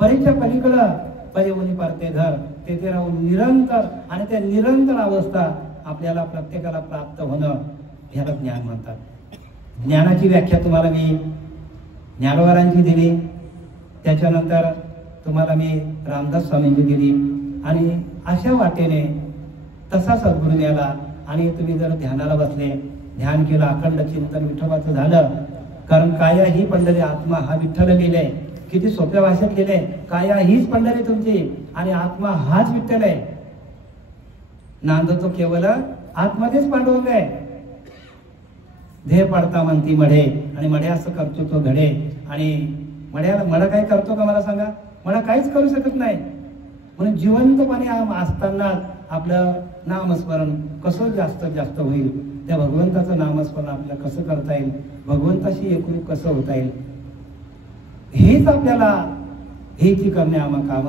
परीच्या पलीकडं परे होऊन परते घर, तेथे राहून निरंतर, आणि त्या निरंतर अवस्था आपल्याला प्रत्येकाला प्राप्त होणं, याला ज्ञान म्हणतात. ज्ञानाची व्याख्या तुम्हाला मी ज्ञानोबारांची दिली, त्याच्यानंतर तुम्हाला मी रामदास स्वामींची दिली, आणि अशा वाटेने तसा सद्गुरू मिळाला. आणि तुम्ही जर ध्यानाला बसले, ध्यान केलं, अखंड चिंतन विठोबाचं झालं, कारण काया ही पंढरी, आत्मा हा विठ्ठल लिहिलंय. किती सोप्या भाषेत लिहिलंय, काया हीच पंढरी तुमची आणि आत्मा हाच विठ्ठल आहे. नांदतो केवळ आत्मध्येच पांडुरंग आहे. ध्येय पडता म्हणती मढे, आणि मढे असं करतो तो धडे. आणि मढा काय करतो का मला सांगा? मढा काहीच करू शकत नाही. म्हणून जिवंतपणे असताना आपलं नामस्मरण कसं जास्त होईल, त्या भगवंताचं नामस्मरण आपल्याला कसं करता येईल, भगवंताशी एकरूप कसं होता येईल, हेच आपल्याला हेची करणे काम,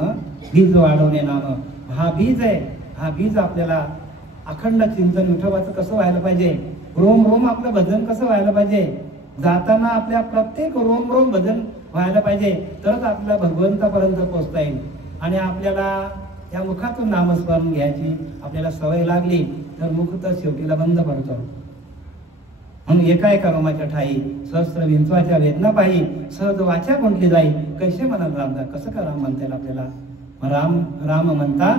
बीज वाढवणे नाम. हा बीज आहे, हा बीज आपल्याला अखंड चिंतन विठोबाचं कसं व्हायला पाहिजे, रोम रोम आपलं भजन कसं व्हायला पाहिजे, जाताना आपल्या प्रत्येक रोम रोम भजन व्हायला पाहिजे, तरच आपल्या भगवंतापर्यंत पोहोचता येईल. आणि आपल्याला त्या मुखातून नामस्मरण घ्यायची आपल्याला सवय लागली तर मुख तर शेवटीला बंद पडतो. म्हणून एका रोमाच्या ठाई सहस्त्र विंचवाच्या वेदना पायी, सहज वाचा कोणती जाई, कैसे म्हणाल रामदा, कसं का राम म्हणता येईल आपल्याला? राम राम म्हणता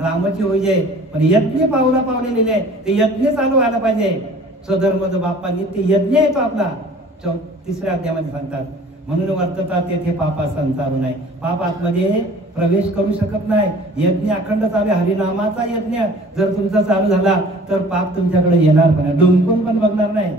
रामाची होईजे, पण यज्ञ पावला पावले लिहिले, ते यज्ञ चालू व्हायला पाहिजे. स्वधर्म जो बाप्पा नित्य यज्ञ आहे तो आपला, 3ऱ्या अध्यायामध्ये सांगतात. म्हणून वर्ततात तेथे पापा संसारू नाही, पाप आतमध्ये प्रवेश करू शकत नाही. यज्ञ अखंड चालू, हरिनामाचा यज्ञ जर तुमचा चालू झाला तर पाप तुमच्याकडे येणार पण, डुंकून पण बघणार नाही.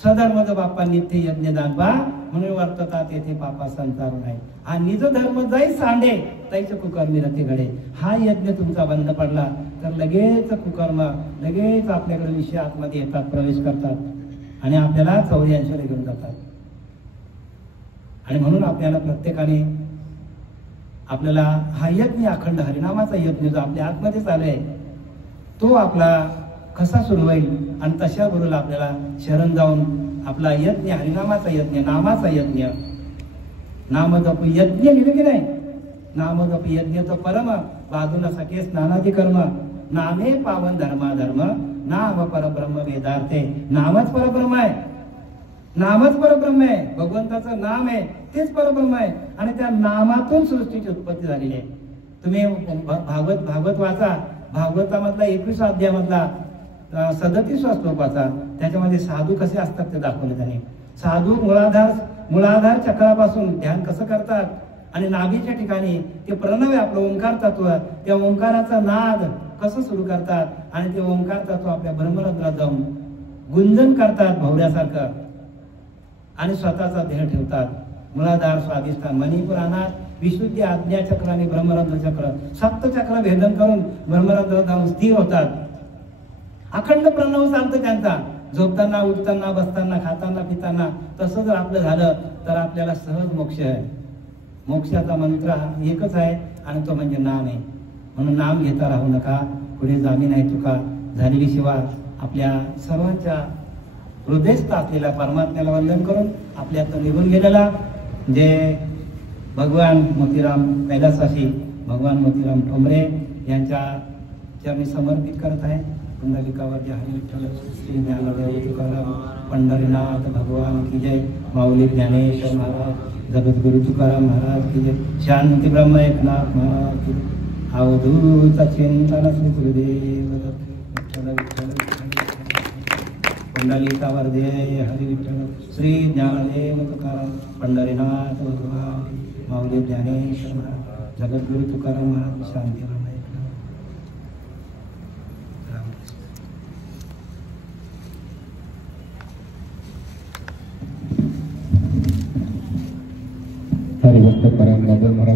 स्वधर्म जो बाप्पा नित्य यज्ञ दानवा, म्हणून वर्ततात तेथे पापा संसारू नाही. हा निज धर्म जाई सांडे, तैच कुकर्मी रती घडे. हा यज्ञ तुमचा बंद पडला तर लगेच कुकर्म, लगेच आपल्याकडे विषय आतमध्ये येतात, प्रवेश करतात आणि आपल्याला 84 घेऊन जातात. आणि म्हणून आपल्याला प्रत्येकाने आपल्याला हा यज्ञ, अखंड हरिनामाचा यज्ञ जो आपल्या आतमध्ये चालू आहे, तो आपला कसा सुरू होईल, आणि तशा गुरुला आपल्याला शरण जाऊन आपला यज्ञ, हरिनामाचा यज्ञ, नामाचा यज्ञ, नामजप यज्ञ लिहिले की नाही, नामजप यज्ञ तो परम, बाजूला सखे स्नानादी कर्म, नामे पावन धर्माधर्म, नाम परब्रह्म वेदार्थे. नामच परब्रह्म आहे, नामच परब्रह्म आहे, भगवंताचं नाम आहे तेच परब्रह्म आहे. आणि त्या नामातून सृष्टीची उत्पत्ती झालेली आहे. तुम्ही भागवत वाचा, भागवतामधला 21 अध्यायामधला 37 श्लोक वाचा, त्याच्यामध्ये साधू कसे असतात ते दाखवले त्याने. साधू मुळाधार चक्रापासून ध्यान कसं करतात, आणि नाभीच्या ठिकाणी ते प्रणव आहे आपलं ओंकार तत्व, त्या ओंकाराचा नाद कसं सुरू करतात, आणि ते ओंकार तत्व आपल्या ब्रह्मरंध्रात जाऊन गुंजन करतात भवऱ्यासारखं, आणि स्वतःचा ध्येय ठेवतात. मुळाधार स्वाधिष्ठान मणिपुराणात विशुद्धी आज्ञा चक्र आणि ब्रह्मरंध्र चक्र, 7 चक्र भेदन करून ब्रह्मरंध्रात जाऊन स्थिर होतात. अखंड प्रणव चालतं त्यांचा, झोपताना, उठताना, बसताना, खाताना, पिताना. तसं जर आपलं झालं तर आपल्याला सहज मोक्ष आहे. मोक्षाचा मंत्र एकच आहे आणि तो म्हणजे नाम आहे. म्हणून नाम घेता राहू नका. पुढे जामी नाही तुका झालेली सेवा आपल्या सर्वांच्या हृदयस्थ असलेल्या परमात्म्याला वंदन करून आपल्यातून निघून गेलेला जे भगवान मोतीराम कैलासवासी भगवान मोतीराम ठोंबरे यांच्या चरणी समर्पित करत आहे. पुंडलिकावर जे हरी विठ्ठल श्री ज्ञानदेव तुकाराम पंढरीनाथ भगवान की जय. माऊली ज्ञानेश्वर महाराज जगद्गुरु तुकाराम महाराज की जय. शांती ब्रह्म एकनाथ महाराज की जय. अवधूत चिंतन श्री गुरुदेव विठ्ठल विठ्ठल पुंडलिकावर जय हरी विठ्ठल श्री ज्ञानदेव तुकाराम पंढरीनाथ भगवान माऊली ज्ञानेश्वर महाराज जगद्गुरु तुकाराम महाराज. शांती ब्रह्म हरिभक्त परम महाराज.